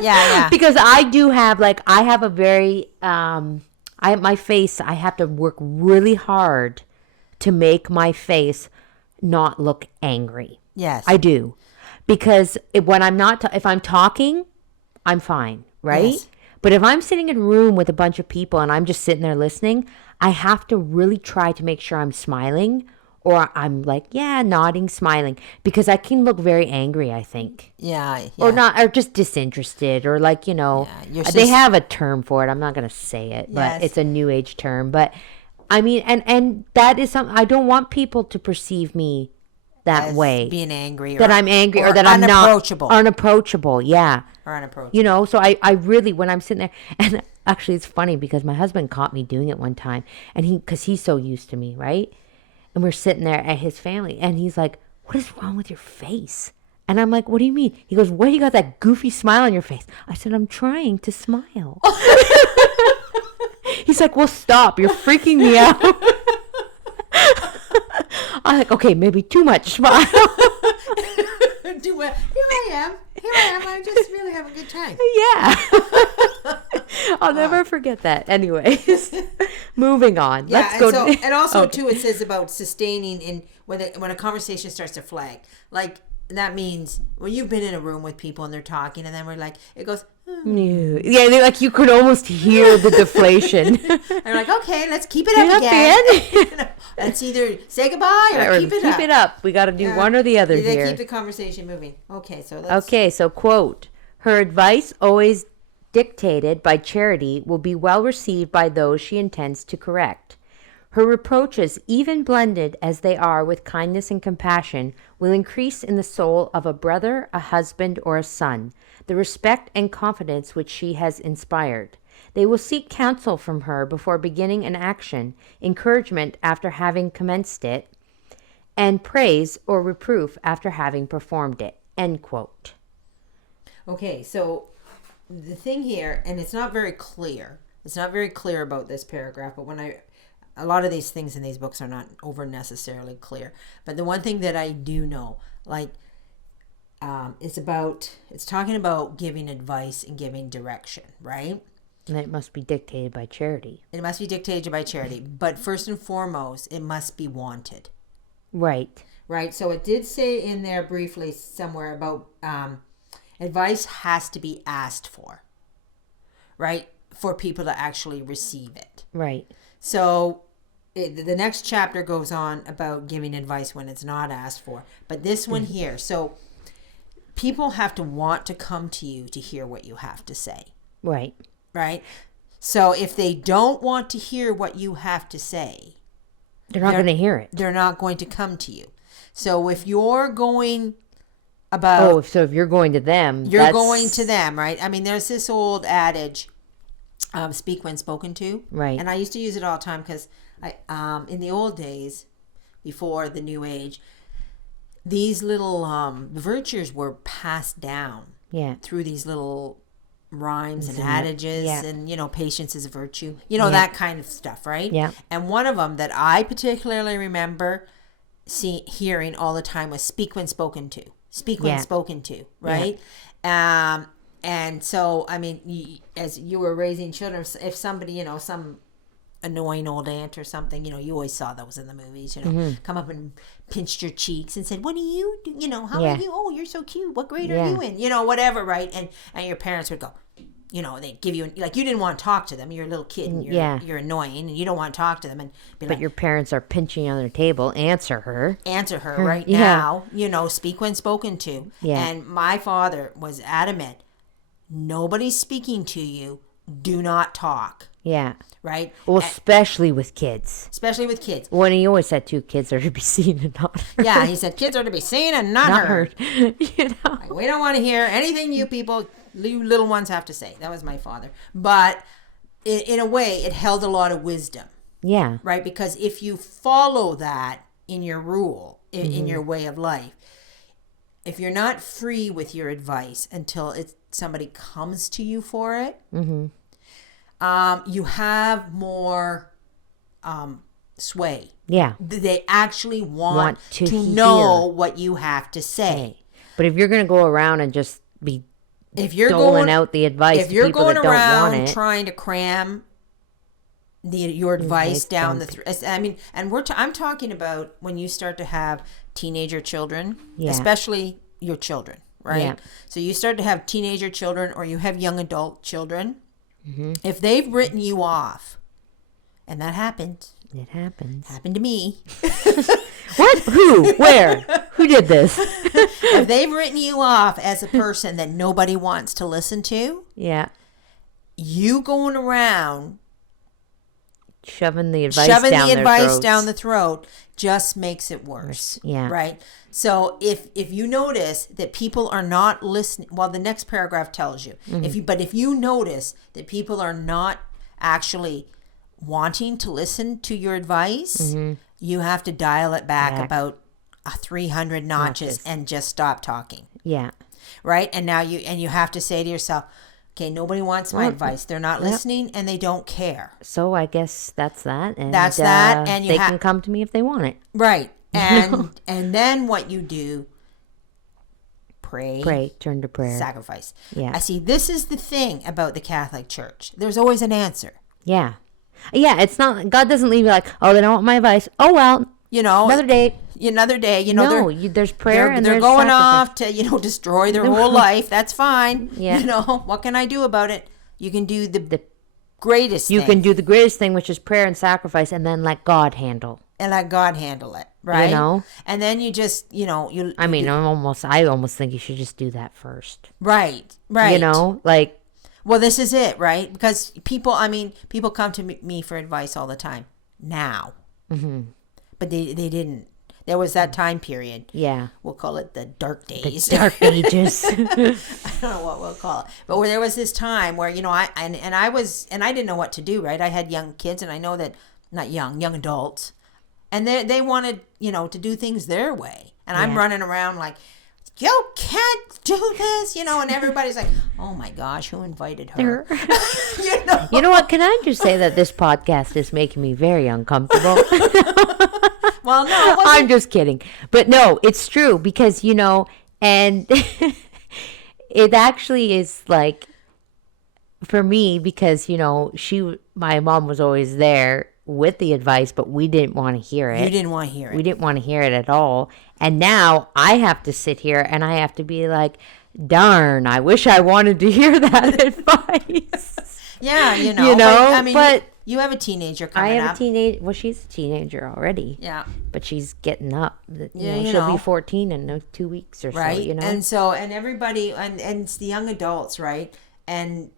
Yeah. Because I do have, I have a very, my face, I have to work really hard to make my face not look angry. Yes. I do. Because when I'm not, if I'm talking, I'm fine, right? Yes. But if I'm sitting in a room with a bunch of people and I'm just sitting there listening, I have to really try to make sure I'm smiling, or I'm nodding, smiling, because I can look very angry, I think. Yeah. Or just disinterested, or they have a term for it. I'm not going to say it, but it's a new age term. But I mean, and that is something, I don't want people to perceive me that way, being angry, that I'm angry, or that I'm unapproachable. Unapproachable, yeah. Or unapproachable. So I really, when I'm sitting there, and actually it's funny because my husband caught me doing it one time, and because he's so used to me, right? And we're sitting there at his family, and he's like, "What is wrong with your face?" And I'm like, "What do you mean?" He goes, "What, you got that goofy smile on your face?" I said, "I'm trying to smile." He's like, "Well, stop, you're freaking me out." I'm like, okay, maybe too much smile. Here I am. I just really have a good time. Yeah. I'll never forget that. Anyways, moving on. Yeah, Let's go. And also, too, it says about sustaining in when a conversation starts to flag. Like, that means when you've been in a room with people and they're talking, and then it goes, yeah, you could almost hear the deflation. And we're like, okay, let's keep it up again. Let's either say goodbye or keep it up. We got to do one or the other here. Keep the conversation moving. Okay, so quote, her advice, always dictated by charity, will be well received by those she intends to correct. Her reproaches, even blended as they are with kindness and compassion, will increase in the soul of a brother, a husband, or a son the respect and confidence which she has inspired. They will seek counsel from her before beginning an action, encouragement after having commenced it, and praise or reproof after having performed it. End quote. Okay, so the thing here, and it's not very clear about this paragraph, but a lot of these things in these books are not over necessarily clear. But the one thing that I do know, it's talking about giving advice and giving direction, right? And it must be dictated by charity. It must be dictated by charity. But first and foremost, it must be wanted. Right. Right. So it did say in there briefly somewhere about advice has to be asked for, right? For people to actually receive it. Right. So the next chapter goes on about giving advice when it's not asked for. But this one here, so people have to want to come to you to hear what you have to say. Right. Right? So if they don't want to hear what you have to say, they're not going to hear it. They're not going to come to you. So if you're going about... so if you're going to them... You're going to them, right? I mean, there's this old adage, speak when spoken to. Right. And I used to use it all the time because in the old days, before the new age, these little virtues were passed down through these little rhymes and adages and, patience is a virtue. That kind of stuff, right? Yeah. And one of them that I particularly remember hearing all the time was speak when spoken to. Speak when spoken to, right? Yeah. And so, I mean, as you were raising children, if somebody, some annoying old aunt or something, you always saw those in the movies, come up and pinched your cheeks and said, what do you do? How are you? Oh, you're so cute. What grade are you in? Whatever, right? And your parents would go, they'd give you, like, you didn't want to talk to them. You're a little kid and you're annoying and you don't want to talk to them. But your parents are pinching on their table. Answer her right now, speak when spoken to. Yeah. And my father was adamant. Nobody's speaking to you. Do not talk. Yeah. Right? Well, especially with kids. Especially with kids. When he always said two kids are to be seen and not heard. Yeah, he said kids are to be seen and not heard. Like, we don't want to hear anything you little ones have to say. That was my father. But in a way, it held a lot of wisdom. Yeah. Right? Because if you follow that in your rule, in your way of life, if you're not free with your advice until somebody comes to you for it, you have more sway. Yeah. They actually want to know what you have to say. But if you're going to go around and just be doling out the advice if you're to people going that don't around want it, trying to cram your advice down the I mean, and I'm talking about when you start to have teenager children, especially your children, right? Yeah. So you start to have teenager children or you have young adult children. If they've written you off, and that happened. It happens. Happened to me. What? Who? Where? Who did this? If they've written you off as a person that nobody wants to listen to, you going around shoving the advice down the throat just makes it worse. Yeah. Right? So if you notice that people are not listening, well, the next paragraph tells you. If you notice that people are not actually wanting to listen to your advice, you have to dial it back about 300 notches and just stop talking. Yeah. Right? And now you have to say to yourself, okay, nobody wants my advice. They're not listening and they don't care. So I guess that's that. And that's that. And they can come to me if they want it. Right. And then what you do, pray, turn to prayer, sacrifice. Yeah. I see. This is the thing about the Catholic Church. There's always an answer. Yeah. Yeah. It's not, God doesn't leave you like, oh, they don't want my advice. Oh, well, another day. No, there's prayer and they're there's going sacrifice. off to, destroy their whole life. That's fine. Yeah. What can I do about it? You can do the greatest thing. You can do the greatest thing, which is prayer and sacrifice, and then let God handle. And let God handle it, right? And then you just, I almost think you should just do that first. Right. Well, this is it, right? Because people come to me for advice all the time now. But they didn't. There was that time period. Yeah. We'll call it the dark days. The dark ages. I don't know what we'll call it. But where there was this time where, I didn't know what to do, right? I had young kids and I know that, not young adults. And they wanted, to do things their way. And I'm running around like, you can't do this, and everybody's like, oh my gosh, who invited her? You know what? Can I just say that this podcast is making me very uncomfortable? Well, no. I'm just kidding. But no, it's true because, and it actually is like, for me, because, my mom was always there with the advice, but we didn't want to hear it. You didn't want to hear it. We didn't want to hear it at all. And now I have to sit here and I have to be like, darn, I wish I wanted to hear that advice. Yeah, I mean, but you have a teenager I coming have up. a teenage. Well, she's a teenager already. Yeah. But she's getting up. Yeah, she'll be 14 in 2 weeks or right? so. And everybody, and it's the young adults, right? And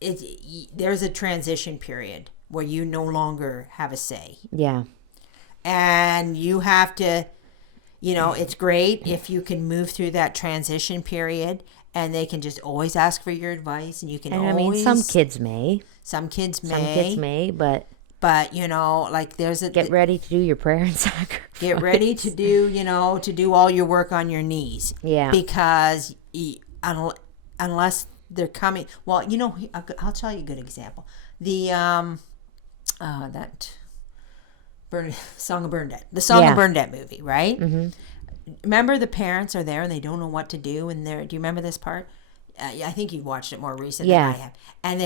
there's a transition period where you no longer have a say. Yeah. And you have to, it's great if you can move through that transition period and they can just always ask for your advice, and you can always. I mean, some kids may. Some kids may, but like there's a get ready to do your prayer and sacrifice. Get ready to do, to do all your work on your knees. Yeah. Because unless they're coming, well, I'll tell you a good example. The that Song of Bernadette, the Song of Bernadette movie, right? Mm-hmm. Remember, the parents are there and they don't know what to do, and do you remember this part? I think you watched it more recently than I have. And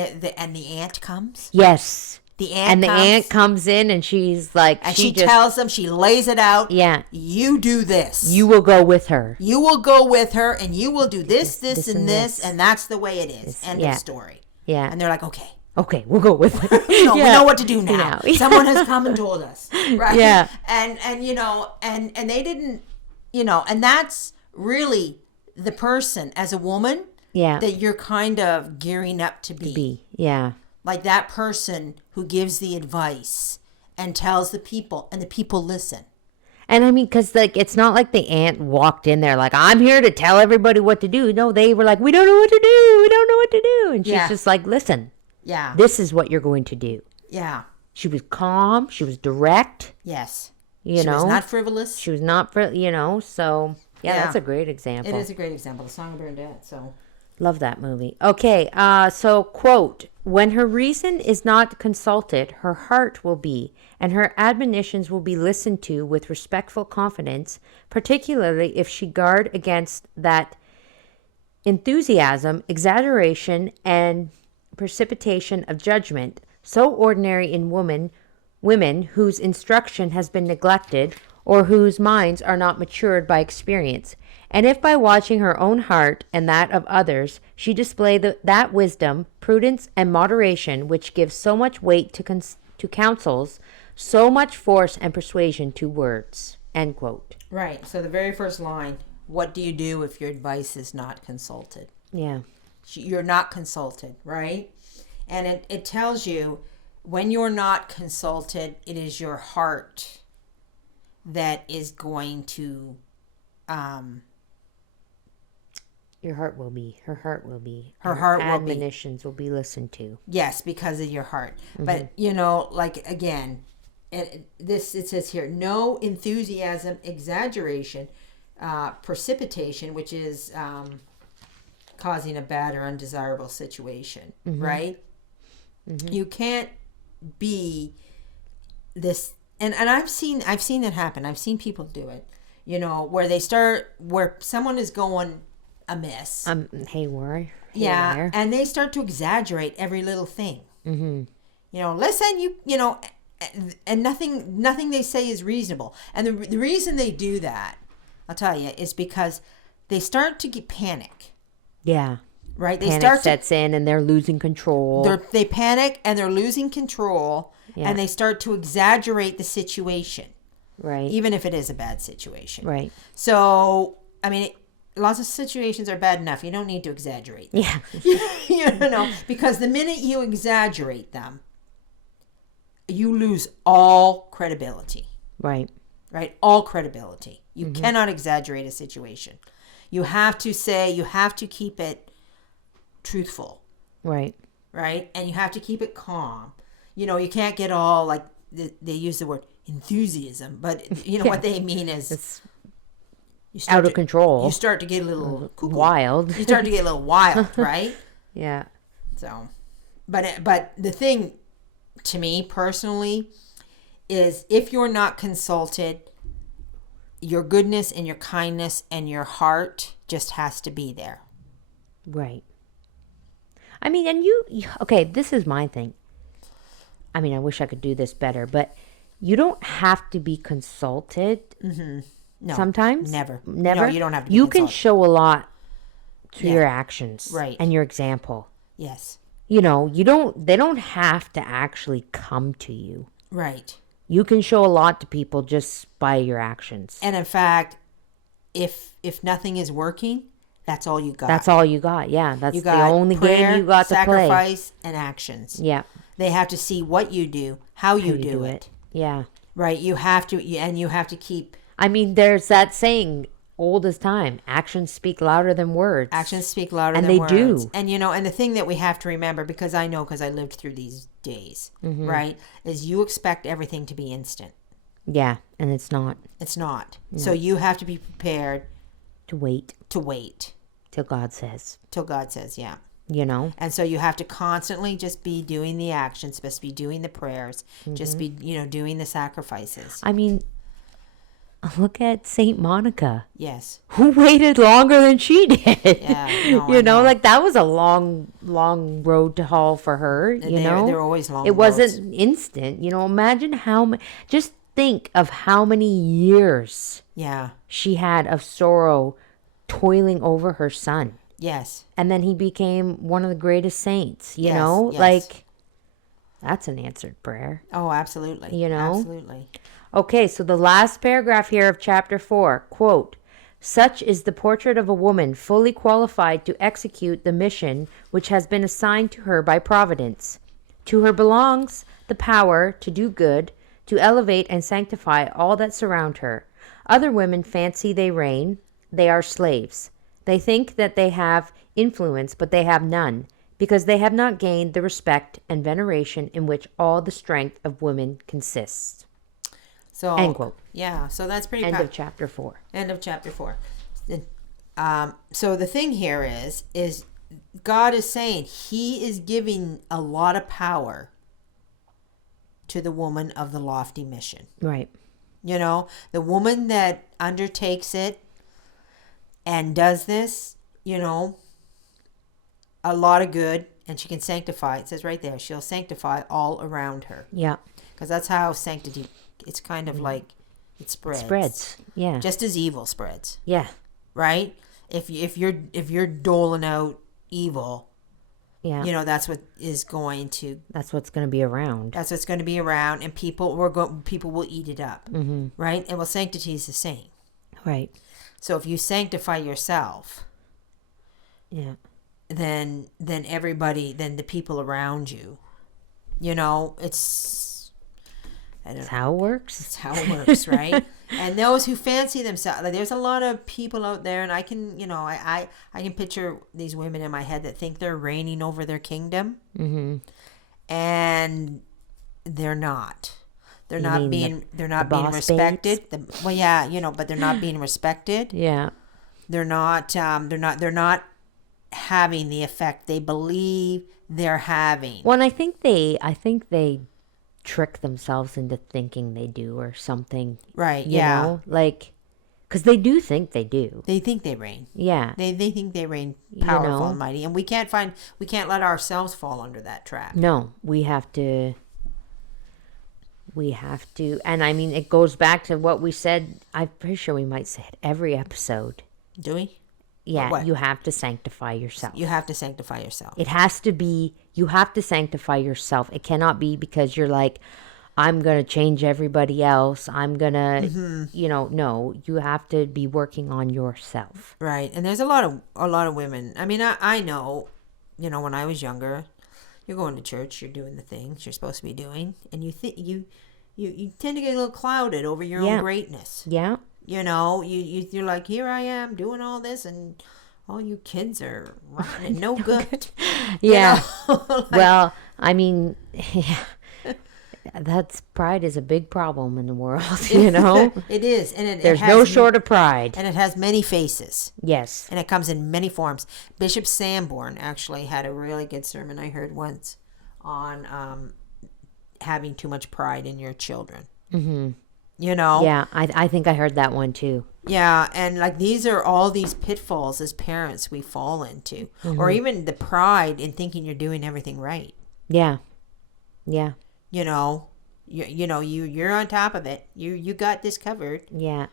the aunt comes. Yes. The aunt comes in and she's like, and she tells them, she lays it out. Yeah. You do this. You will go with her. You will go with her, and you will do this, and this, and that's the way it is. End of story. Yeah. And they're like, okay. Okay, we'll go with her. We know what to do now. Someone has come and told us, right? Yeah. And they didn't, and that's really the person as a woman. Yeah. That you're kind of gearing up to be. Yeah. Like that person who gives the advice and tells the people, and the people listen. And I mean, because it's not like the aunt walked in there like, I'm here to tell everybody what to do. No, they were like, we don't know what to do. We don't know what to do. And she's just like, listen. Yeah. This is what you're going to do. Yeah. She was calm. She was direct. Yes. She was not frivolous. She was not, so yeah, that's a great example. It is a great example. The Song of Bernadette, so. Love that movie. Okay, so quote, when her reason is not consulted, her heart will be, and her admonitions will be listened to with respectful confidence, particularly if she guard against that enthusiasm, exaggeration, and precipitation of judgment, so ordinary in women whose instruction has been neglected, or whose minds are not matured by experience. And if by watching her own heart and that of others, she display that wisdom, prudence, and moderation which gives so much weight to counsels, so much force and persuasion to words. End quote. Right. So the very first line, what do you do if your advice is not consulted? Yeah. You're not consulted, right? And it tells you when you're not consulted, it is your heart that is going to... Your heart will be. Her heart will be. Her heart will be. Admonitions will be listened to. Yes, because of your heart. Mm-hmm. But, like, again, it says here, no enthusiasm, exaggeration, precipitation, which is causing a bad or undesirable situation, mm-hmm. right? Mm-hmm. You can't be this, and I've seen that happen. I've seen people do it, where someone is going amiss. Haywire. Yeah, and they start to exaggerate every little thing. Mm-hmm. Listen, and nothing they say is reasonable. And the reason they do that, I'll tell you, is because they start to get panic. Yeah. Right? Panic sets in and they're losing control. They panic and they're losing control, and they start to exaggerate the situation. Right. Even if it is a bad situation. Right. So, I mean, lots of situations are bad enough. You don't need to exaggerate them. Yeah. Because the minute you exaggerate them, you lose all credibility. Right. Right? All credibility. You mm-hmm. cannot exaggerate a situation. You have to keep it truthful. Right. Right? And you have to keep it calm. You can't get all, like, they use the word enthusiasm, but what they mean is out of control. You start to get a little cuckoo. Wild. You start to get a little wild, right? Yeah. So, but the thing to me personally is if you're not consulted, your goodness and your kindness and your heart just has to be there. Right. I mean, and okay, this is my thing. I mean, I wish I could do this better, but you don't have to be consulted. No, Sometimes. never. Never. No, you don't have to be You can consulted. show a lot through Yeah. your actions Right. and your example. Yes. They don't have to actually come to you. Right. You can show a lot to people just by your actions. And in fact, if nothing is working, that's all you got. That's all you got. Yeah, that's You the got only prayer, game you got to play. sacrifice, and actions. Yeah. They have to see what you do, how you do it. Yeah. Right. You have to, and you have to keep. I mean, there's that saying, old as time, actions speak louder than words. Actions speak louder and than they words. do. And and the thing that we have to remember, because I know, because I lived through these days, right, is you expect everything to be instant. Yeah, and it's not. It's not. No. So you have to be prepared to wait. Till God says. Till God says, yeah. And so you have to constantly just be doing the actions, just be doing the prayers, just be, doing the sacrifices. I mean, look at Saint Monica. Yes. Who waited longer than she did. Yeah. No, like that was a long road to haul for her, They're always long It roads. wasn't instant, imagine just think of how many years she had of sorrow toiling over her son. Yes. And then he became one of the greatest saints, you Yes, know? yes. Like, that's an answered prayer. Oh, absolutely. Absolutely. Okay, so the last paragraph here of chapter 4, quote, "Such is the portrait of a woman fully qualified to execute the mission which has been assigned to her by Providence. To her belongs the power to do good, to elevate and sanctify all that surround her. Other women fancy they reign. They are slaves. They think that they have influence, but they have none, because they have not gained the respect and veneration in which all the strength of women consists." So, end quote. Yeah, so that's pretty End of chapter 4. End of chapter 4. So the thing here is God is saying he is giving a lot of power to the woman of the lofty mission. Right. The woman that undertakes it and does this, a lot of good, and she can sanctify. It says right there, she'll sanctify all around her. Yeah. Because that's how sanctity, it's kind of like, it spreads. It spreads. Yeah. Just as evil spreads. Yeah. Right? If you're doling out evil, yeah, that's what is going to. That's what's going to be around. That's what's going to be around, and people will eat it up. Mm-hmm. Right? And sanctity is the same. Right. So if you sanctify yourself, yeah, then everybody, then the people around you, it's. That's how it works. It's how it works, right? And those who fancy themselves, like, there's a lot of people out there, and I can, I can picture these women in my head that think they're reigning over their kingdom, and they're not. They're not being respected. But they're not being respected. Yeah. They're not having the effect they believe they're having. Well, and I think they trick themselves into thinking they do or something. Right. You know? Like, because they do think they do. They think they reign. Yeah. They think they reign powerful and mighty, and we can't let ourselves fall under that trap. No, we have to, and I mean, it goes back to what we said. I'm pretty sure we might say it every episode. Do we? Yeah, What? you have to sanctify yourself. You have to sanctify yourself. It has to be, you have to sanctify yourself. It cannot be because you're like, I'm going to change everybody else. I'm going to, no, you have to be working on yourself. Right. And there's a lot of women. I mean, I know, when I was younger, you're going to church, you're doing the things you're supposed to be doing, and you think you tend to get a little clouded over your own greatness. Yeah. You're like, here I am doing all this, and all you kids are rotten and no good. Yeah. Well, I mean, pride is a big problem in the world, It is. And there's no short of pride. And it has many faces. Yes. And it comes in many forms. Bishop Sanborn actually had a really good sermon I heard once on having too much pride in your children. Mm-hmm. Yeah, I think I heard that one too. Yeah, and like these are all these pitfalls as parents we fall into. Or even the pride in thinking you're doing everything right. Yeah. Yeah. you're on top of it. You got this covered. Yeah.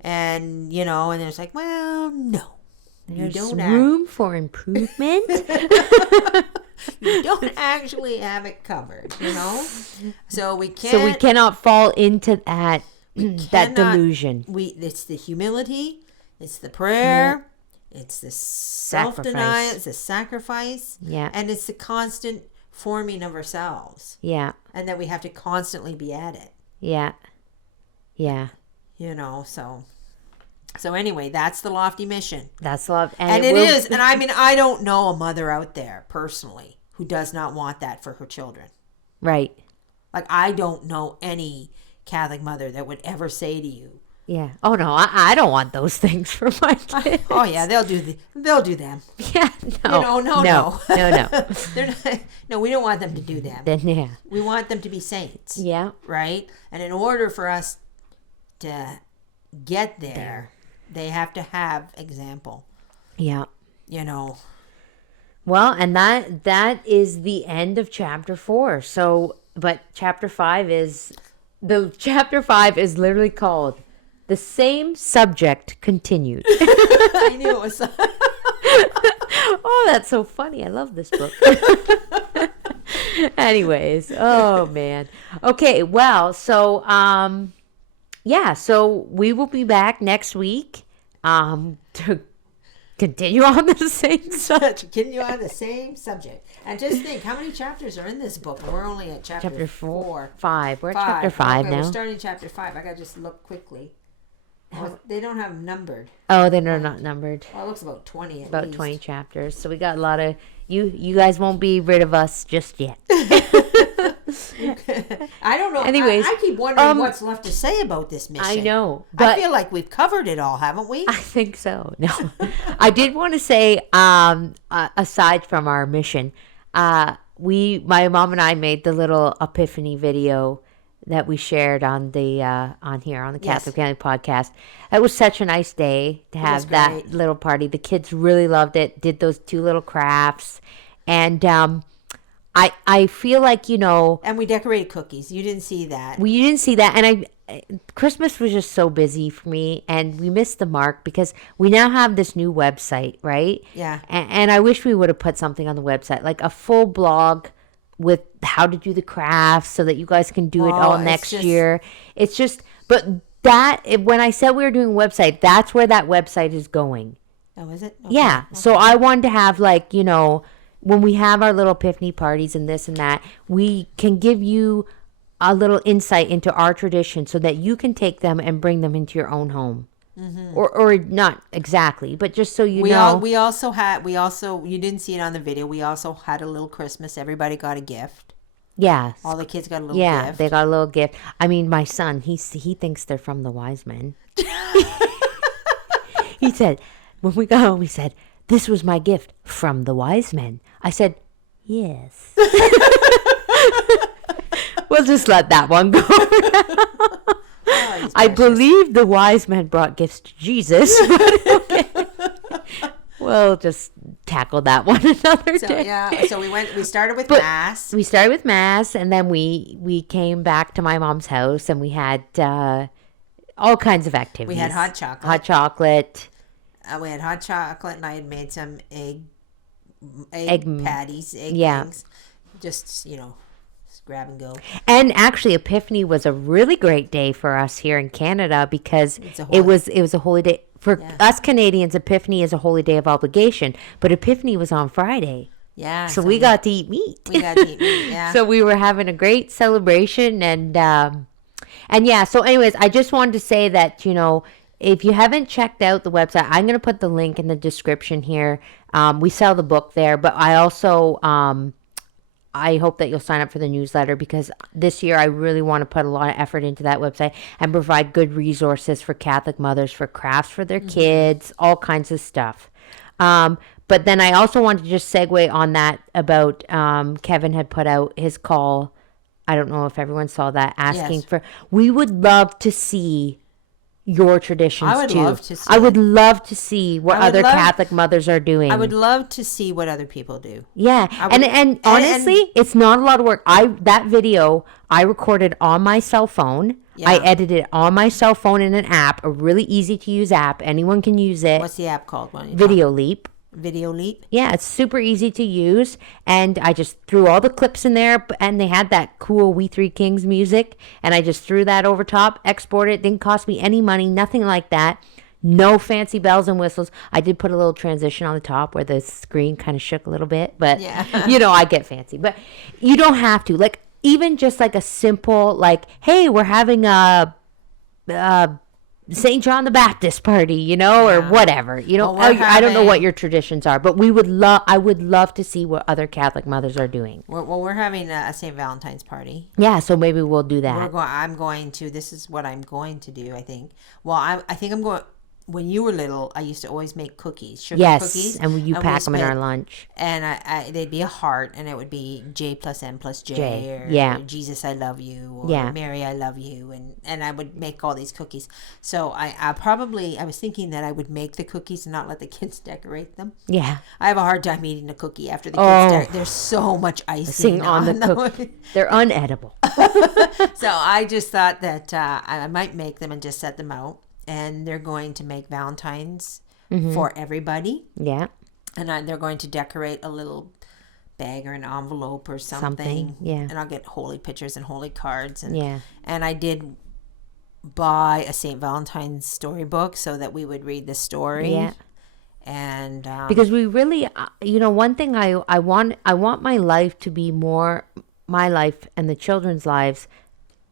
And, and it's like, well, no. There's room for improvement. You don't actually have it covered, So we can't. So we cannot fall into that delusion. It's the humility, it's the prayer, it's the self-denial, it's the sacrifice, and it's the constant forming of ourselves. Yeah. And that we have to constantly be at it. Yeah. Yeah. So anyway, that's the lofty mission. That's love. And it is. And I mean, I don't know a mother out there personally who does not want that for her children. Right. Like, I don't know any Catholic mother that would ever say to you. Yeah. Oh, no, I don't want those things for my kids. Oh, yeah, they'll do them. Yeah, no. No. They're not, no, we don't want them to do them. Yeah. We want them to be saints. Yeah. Right? And in order for us to get there, they have to have example. Yeah. Well, and that is the end of chapter 4. So, but chapter 5 is literally called The Same Subject Continued. I knew it was. Oh, that's so funny. I love this book. Anyways, oh man. Okay, well, so so we will be back next week to continue on the same subject. Continue on the same subject. And just think, how many chapters are in this book? And we're only at chapter 4. 5. We're at chapter 5 now. We're starting chapter 5. I gotta just look quickly. They don't have them numbered. Oh, they're not numbered. Well, it looks about 20 at about least. 20 chapters. So we got a lot of you guys won't be rid of us just yet. I don't know. Anyways, I keep wondering what's left to say about this mission. I know. But I feel like we've covered it all, haven't we? I think so. No. I did want to say, aside from our mission, my mom and I made the little epiphany video that we shared on the Catholic Family Podcast. It was such a nice day to have that little party. The kids really loved it. Did those 2 little crafts, and I feel like And we decorated cookies. You didn't see that. You didn't see that, and Christmas was just so busy for me, and we missed the mark because we now have this new website, right? Yeah. And I wish we would have put something on the website, like a full blog with how to do the crafts so that you guys can do it all next year. It's just, but when I said we were doing a website, that's where that website is going. Oh, is it? Okay. Yeah. Okay. So I wanted to have when we have our little epiphany parties and this and that, we can give you a little insight into our tradition so that you can take them and bring them into your own home. Mm-hmm. Or not exactly, but just so you know. We also, you didn't see it on the video, we also had a little Christmas. Everybody got a gift. Yeah. All the kids got a little gift. Yeah, they got a little gift. I mean, my son, he thinks they're from the wise men. He said, when we got home, he said, "This was my gift from the wise men." I said, "Yes." We'll just let that one go. I believe the wise men brought gifts to Jesus. Okay. We'll just tackle that one another day. Yeah. So we started with Mass. We started with Mass, and then we came back to my mom's house, and we had all kinds of activities. We had hot chocolate. We had hot chocolate, and I had made some egg patties, things. Just, grab and go. And actually, Epiphany was a really great day for us here in Canada because it was a holy day. For us Canadians, Epiphany is a holy day of obligation, but Epiphany was on Friday. Yeah. So we got to eat meat. Yeah. So we were having a great celebration, and yeah. So anyways, I just wanted to say that, if you haven't checked out the website, I'm going to put the link in the description here. We sell the book there, but I also, I hope that you'll sign up for the newsletter because this year I really want to put a lot of effort into that website and provide good resources for Catholic mothers, for crafts for their kids, all kinds of stuff. But then I also wanted to just segue on that about Kevin had put out his call. I don't know if everyone saw that, asking for, we would love to see your traditions I would too. love to see I would it. love to see what other Catholic mothers are doing. I would love to see what other people do. Yeah, and honestly, it's not a lot of work. That video I recorded on my cell phone. Yeah. I edited it on my cell phone in an app, a really easy to use app. Anyone can use it. What's the app called? Video Leap. Video Leap? Yeah, it's super easy to use. And I just threw all the clips in there, and they had that cool We Three Kings music. And I just threw that over top, exported it. Didn't cost me any money, nothing like that. No fancy bells and whistles. I did put a little transition on the top where the screen kind of shook a little bit. But, I get fancy. But you don't have to. Like, even just like a simple, like, hey, we're having a St. John the Baptist party, or whatever. I don't know what your traditions are, but I would love to see what other Catholic mothers are doing. We're having a St. Valentine's party. Yeah, so maybe we'll do that. This is what I'm going to do, I think. Well, I think I'm going, when you were little, I used to always make cookies, sugar cookies. Yes, and you pack them in our lunch. And they'd be a heart, and it would be J plus N plus J. Or Jesus, I love you. Or Mary, I love you. And I would make all these cookies. So I was thinking that I would make the cookies and not let the kids decorate them. Yeah. I have a hard time eating a cookie after the kids there's so much icing on the cookie. They're unedible. So I just thought that I might make them and just set them out. And they're going to make Valentines for everybody. Yeah. And they're going to decorate a little bag or an envelope or something. Yeah. And I'll get holy pictures and holy cards. And, yeah. And I did buy a St. Valentine's storybook so that we would read the story. Yeah. And because we really, one thing I want my life to be more, my life and the children's lives,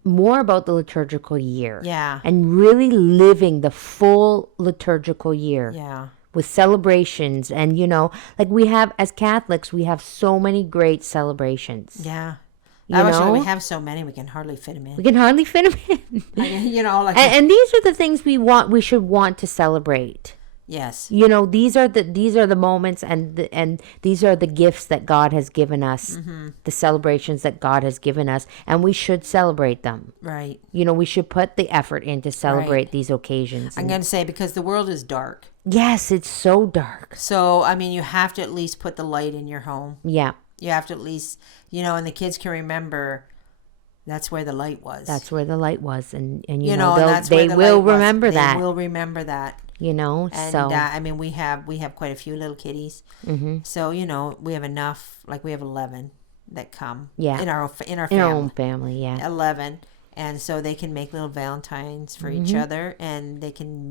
more about the liturgical year. Yeah. And really living the full liturgical year. Yeah. With celebrations. And, like we have, as Catholics, we have so many great celebrations. Yeah. We have so many, we can hardly fit them in. We can hardly fit them in. And these are the things we should want to celebrate. Yes. These are the moments and these are the gifts that God has given us, the celebrations that God has given us, and we should celebrate them. Right. We should put the effort in to celebrate these occasions. I'm going to say, because the world is dark. Yes, it's so dark. So, you have to at least put the light in your home. Yeah. You have to at least, and the kids can remember that's where the light was. That's where the light was. And they will remember that. They will remember that. And we have quite a few little kiddies. Mm-hmm. So we have enough. Like we have 11 that come. Yeah. In our family. In our own family. Yeah. 11, and so they can make little Valentines for each other, and they can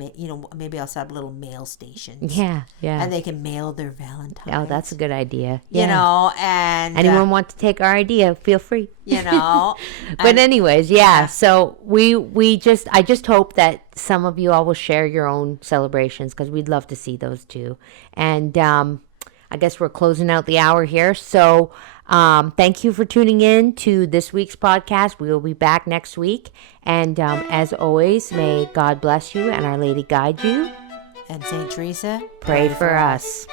maybe I'll set up little mail stations. Yeah. Yeah. And they can mail their Valentines. Oh, that's a good idea. Yeah. And anyone want to take our idea? Feel free. But anyways, yeah. So I just hope that some of you all will share your own celebrations, because we'd love to see those too. And I guess we're closing out the hour here. So thank you for tuning in to this week's podcast. We will be back next week. And as always, may God bless you and Our Lady guide you. And St. Teresa, pray for us.